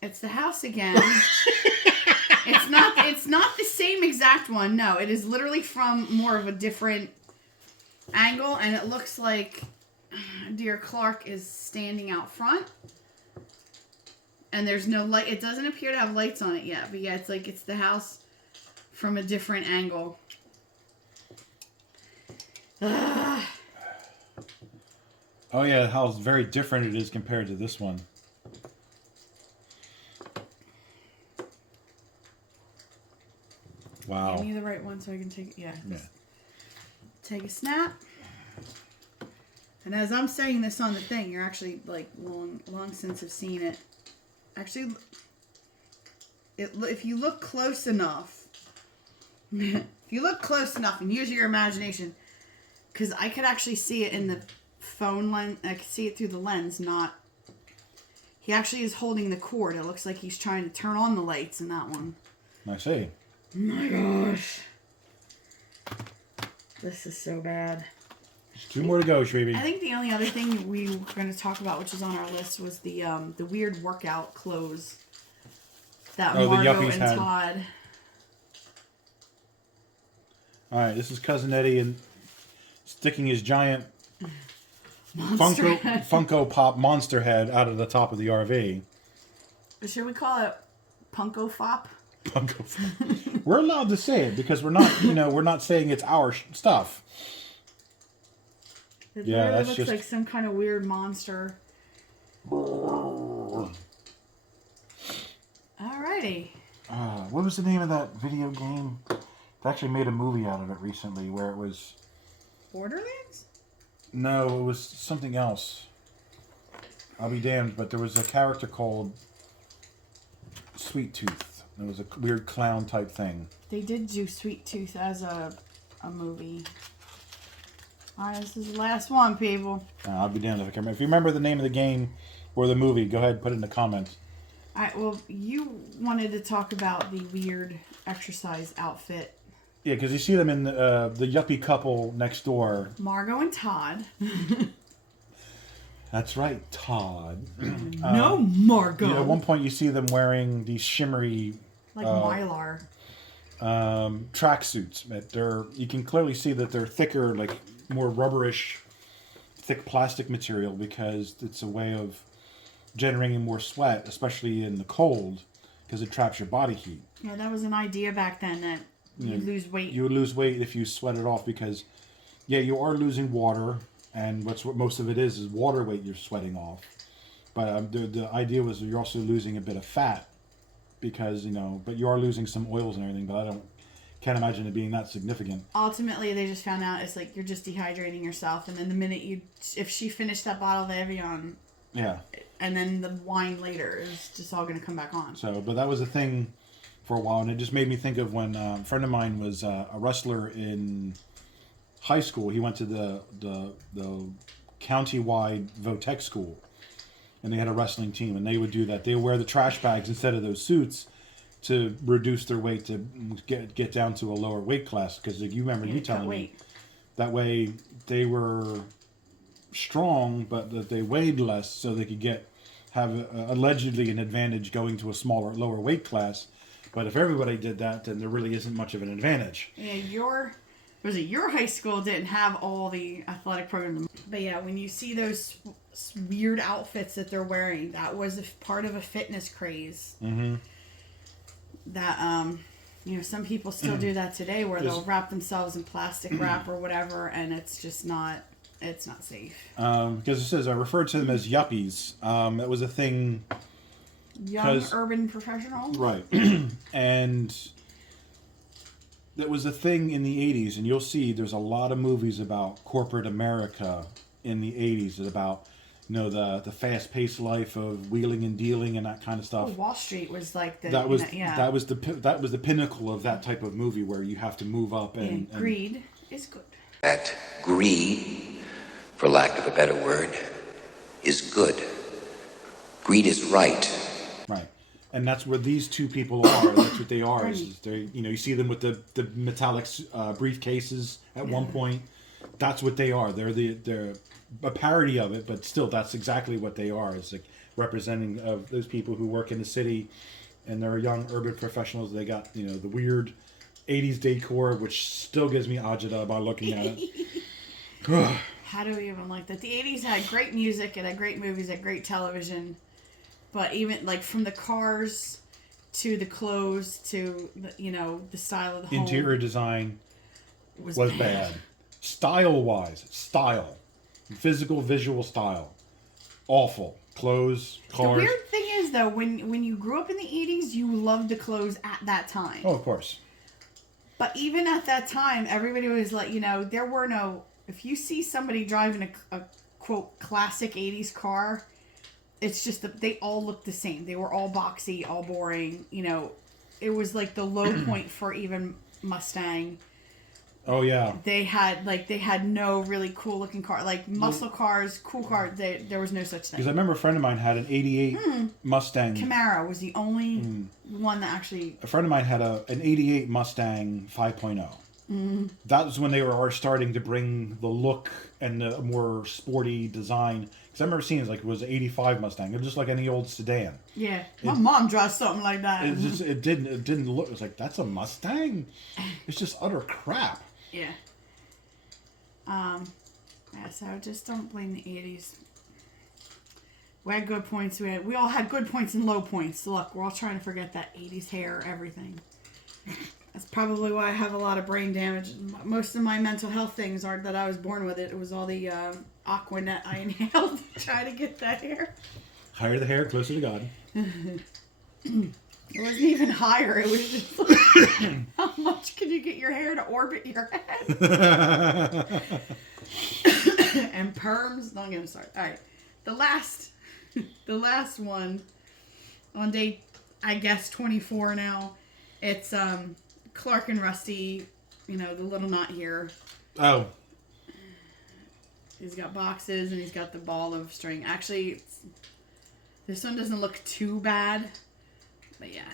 It's the house again. It's not the same exact one. No, it is literally from more of a different angle, and it looks like dear Clark is standing out front. And there's no light. It doesn't appear to have lights on it yet, but yeah, it's the house from a different angle. Ugh. Oh yeah, how very different it is compared to this one. Wow. Give me the right one so I can take it. Yeah. Take a snap. And as I'm saying this on the thing, you're actually like long since have seen it. Actually, if you look close enough, and use your imagination, because I could actually see it in the phone lens. I could see it through the lens. Not. He actually is holding the cord. It looks like he's trying to turn on the lights in that one. I see. Oh my gosh. This is so bad. There's 2 more to go, Shrevey. I think the only other thing we were going to talk about, which is on our list, was the weird workout clothes that the Margot yuppies and had. Todd. All right, this is Cousin Eddie and sticking his giant Monster Funko Pop monster head out of the top of the RV. Should we call it Punko Fop? Funko Pop. We're allowed to say it because we're not, we're not saying it's our stuff. It Yeah, really that's looks just like some kind of weird monster. Alrighty. What was the name of that video game? They actually made a movie out of it recently where it was... Borderlands? No, it was something else. I'll be damned, but there was a character called Sweet Tooth. It was a weird clown type thing. They did do Sweet Tooth as a movie. Alright, this is the last one, people. I'll be damned if I can remember. If you remember the name of the game or the movie, go ahead and put it in the comments. Alright, well, you wanted to talk about the weird exercise outfit. Yeah, because you see them in the yuppie couple next door. Margot and Todd. That's right, Todd. No, Margot. At one point you see them wearing these shimmery... Like Mylar. Tracksuits. You can clearly see that they're thicker, like more rubberish, thick plastic material because it's a way of generating more sweat, especially in the cold, because it traps your body heat. Yeah, that was an idea back then that you'd lose weight. You would lose weight if you sweat it off because, yeah, you are losing water, and what most of it is water weight you're sweating off. But the idea was you're also losing a bit of fat because, but you are losing some oils and everything, but I can't imagine it being that significant. Ultimately, they just found out it's like you're just dehydrating yourself, and then the minute if she finished that bottle of Evian, yeah, and then the wine later is just all going to come back on. So, but that was a thing for a while, and it just made me think of when a friend of mine was a wrestler in high school. He went to the county-wide Votech school, and they had a wrestling team, and they would do that. They would wear the trash bags instead of those suits to reduce their weight to get down to a lower weight class. Because you remember you telling me that way they were strong, but that they weighed less, so they could have allegedly an advantage going to a lower weight class. But if everybody did that, then there really isn't much of an advantage. Yeah, your high school didn't have all the athletic programs. But yeah, when you see those weird outfits that they're wearing, that was part of a fitness craze. Mm-hmm. That some people still do that today, where they'll wrap themselves in plastic wrap or whatever, and it's just not safe. Because it says I referred to them as yuppies. That was a thing Young urban professional. Right. And that was a thing in the 80s, and you'll see there's a lot of movies about corporate America in the 80s, about the fast-paced life of wheeling and dealing and that kind of stuff. Oh, Wall Street was like the that was the pinnacle of that type of movie where you have to move up and greed is good. That greed, for lack of a better word, is good. Greed is right. Right. And that's where these two people are. That's what they are. They, you see them with the metallic briefcases at one point. That's what they are. They're a parody of it, but still, that's exactly what they are. It's like representing of those people who work in the city, and they're young urban professionals. They got the weird 80s decor, which still gives me agita by looking at it. How do we even like that? The 80s had great music, it had great movies, it had great television. But even like from the cars to the clothes to the style of the home. Interior design was bad. Style-wise, physical, visual style, awful. Clothes, cars. The weird thing is though, when you grew up in the 80s, you loved the clothes at that time. Oh, of course. But even at that time, everybody was like, there were no. If you see somebody driving a quote classic 80s car, it's just that they all looked the same. They were all boxy, all boring. It was like the low point for even Mustang. Oh yeah. They had no really cool looking car, like muscle cars, cool cars. There was no such thing. Because I remember a friend of mine had an '88 Mustang. Camaro was the only one that actually. A friend of mine had an '88 Mustang 5.0. That was when they were starting to bring the look and the more sporty design. Because I remember seeing it was an '85 Mustang. It was just like any old sedan. Yeah, my mom drives something like that. It didn't look. It was like, that's a Mustang. It's just utter crap. Yeah. So just don't blame the 80s. We had good points. We all had good points and low points. Look, we're all trying to forget that 80s hair, everything. That's probably why I have a lot of brain damage. Most of my mental health things aren't that I was born with it. It was all the Aquanet I inhaled to try to get that hair. Higher the hair, closer to God. It wasn't even higher. It was just like, how much can you get your hair to orbit your head? And perms. Don't get me started. All right. The last one on day, I guess, 24 now. It's Clark and Rusty, the little knot here. Oh. He's got boxes and he's got the ball of string. Actually, this one doesn't look too bad. But yeah,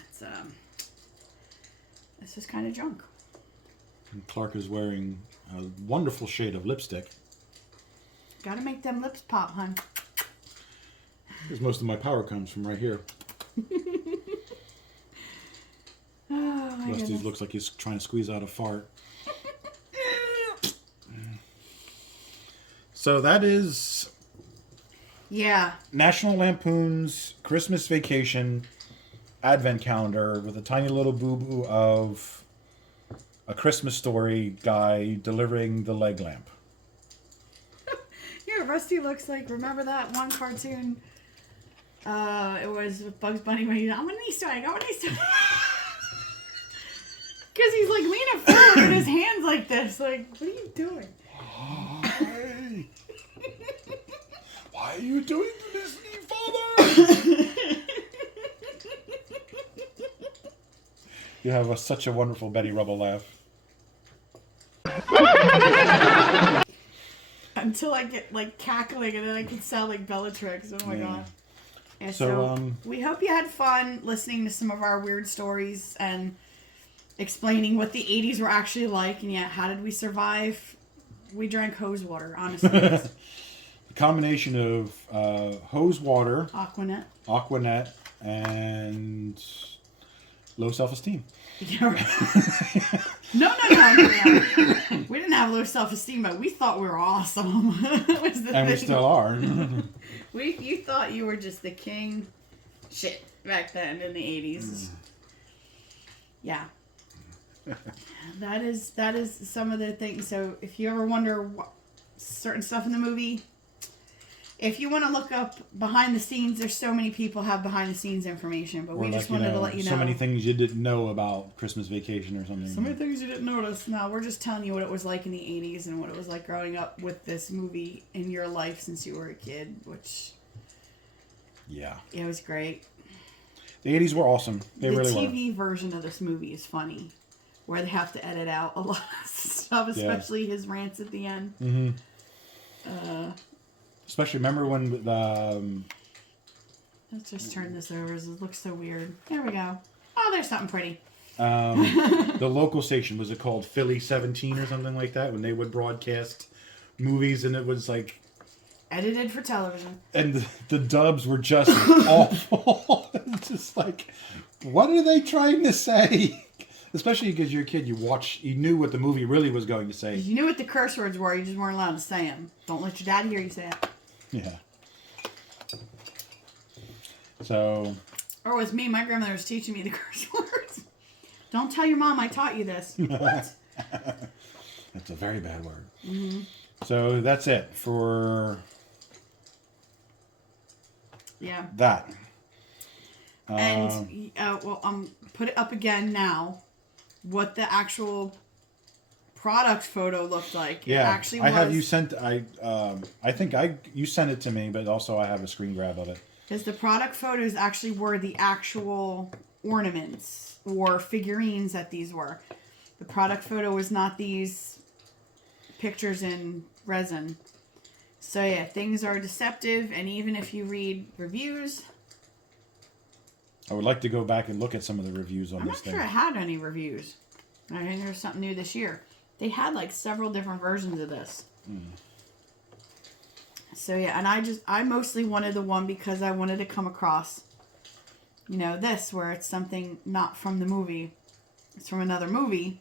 it's just kind of junk. And Clark is wearing a wonderful shade of lipstick. Gotta make them lips pop, hun. Because most of my power comes from right here. Oh, my Rusty goodness. looks like he's trying to squeeze out a fart. So that is Yeah. National Lampoon's Christmas Vacation Advent Calendar with a tiny little boo-boo of a Christmas Story guy delivering the leg lamp. Yeah, Rusty looks like, remember that one cartoon? It was Bugs Bunny when he's, I'm an Easter egg, Because he's like leaning forward with his hands like this. Like, what are you doing? Why? Why are you doing this to me, Father? You have such a wonderful Betty Rubble laugh. Until I get like cackling and then I can sound like Bellatrix. Oh my god. Yeah, So, we hope you had fun listening to some of our weird stories and explaining what the 80s were actually like. And yeah, how did we survive? We drank hose water, honestly. The combination of hose water, Aquanet, and low self-esteem. No. We didn't have low self-esteem, but we thought we were awesome. We still are. You thought you were just the king shit back then in the 80s. Yeah. That is some of the things. So if you ever wonder what certain stuff in the movie, If you want to look up behind the scenes, there's so many people have behind the scenes information, but we just wanted to let you know. So many things you didn't know about Christmas Vacation or something. So many things you didn't notice. No, we're just telling you what it was like in the 80s and what it was like growing up with this movie in your life since you were a kid, which... Yeah. It was great. The 80s were awesome. They really were. The TV version of this movie is funny, where they have to edit out a lot of stuff, especially his rants at the end. Mm-hmm. Especially, remember when the... Let's just turn this over. It looks so weird. There we go. Oh, there's something pretty. The local station, was it called Philly 17 or something like that? When they would broadcast movies and it was like... Edited for television. And the dubs were just awful. It's just like, what are they trying to say? Especially because you're a kid, you knew what the movie really was going to say. You knew what the curse words were, you just weren't allowed to say them. Don't let your dad hear you say it. Yeah. So. Or it was me, my grandmother was teaching me the curse words. Don't tell your mom I taught you this. What? That's a very bad word. Mm-hmm. So that's it for that. And, put it up again now. What the actual product photo looked like. Yeah, it actually was. I have you sent. I think you sent it to me, but also I have a screen grab of it. Because the product photos actually were the actual ornaments or figurines that these were. The product photo was not these pictures in resin. So yeah, things are deceptive, and even if you read reviews, I would like to go back and look at some of the reviews on I'm this not thing. sure it had any reviews. I think there's something new this year. They had like several different versions of this. So yeah, and I mostly wanted the one because I wanted to come across, this where it's something not from the movie. It's from another movie.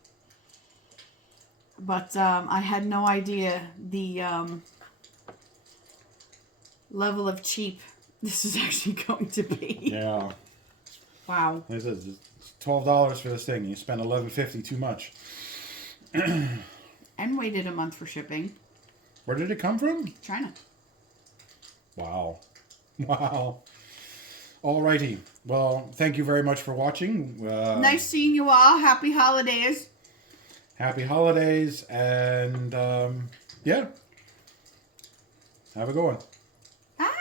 But I had no idea the level of cheap this is actually going to be. Yeah. Wow. It says it's $12 for this thing. You spent $11.50 too much. And waited a month for shipping. Where did it come from? China. Wow. Wow. Alrighty. Well, thank you very much for watching. Nice seeing you all. Happy holidays. Happy holidays. And, yeah. Have a good one. Bye.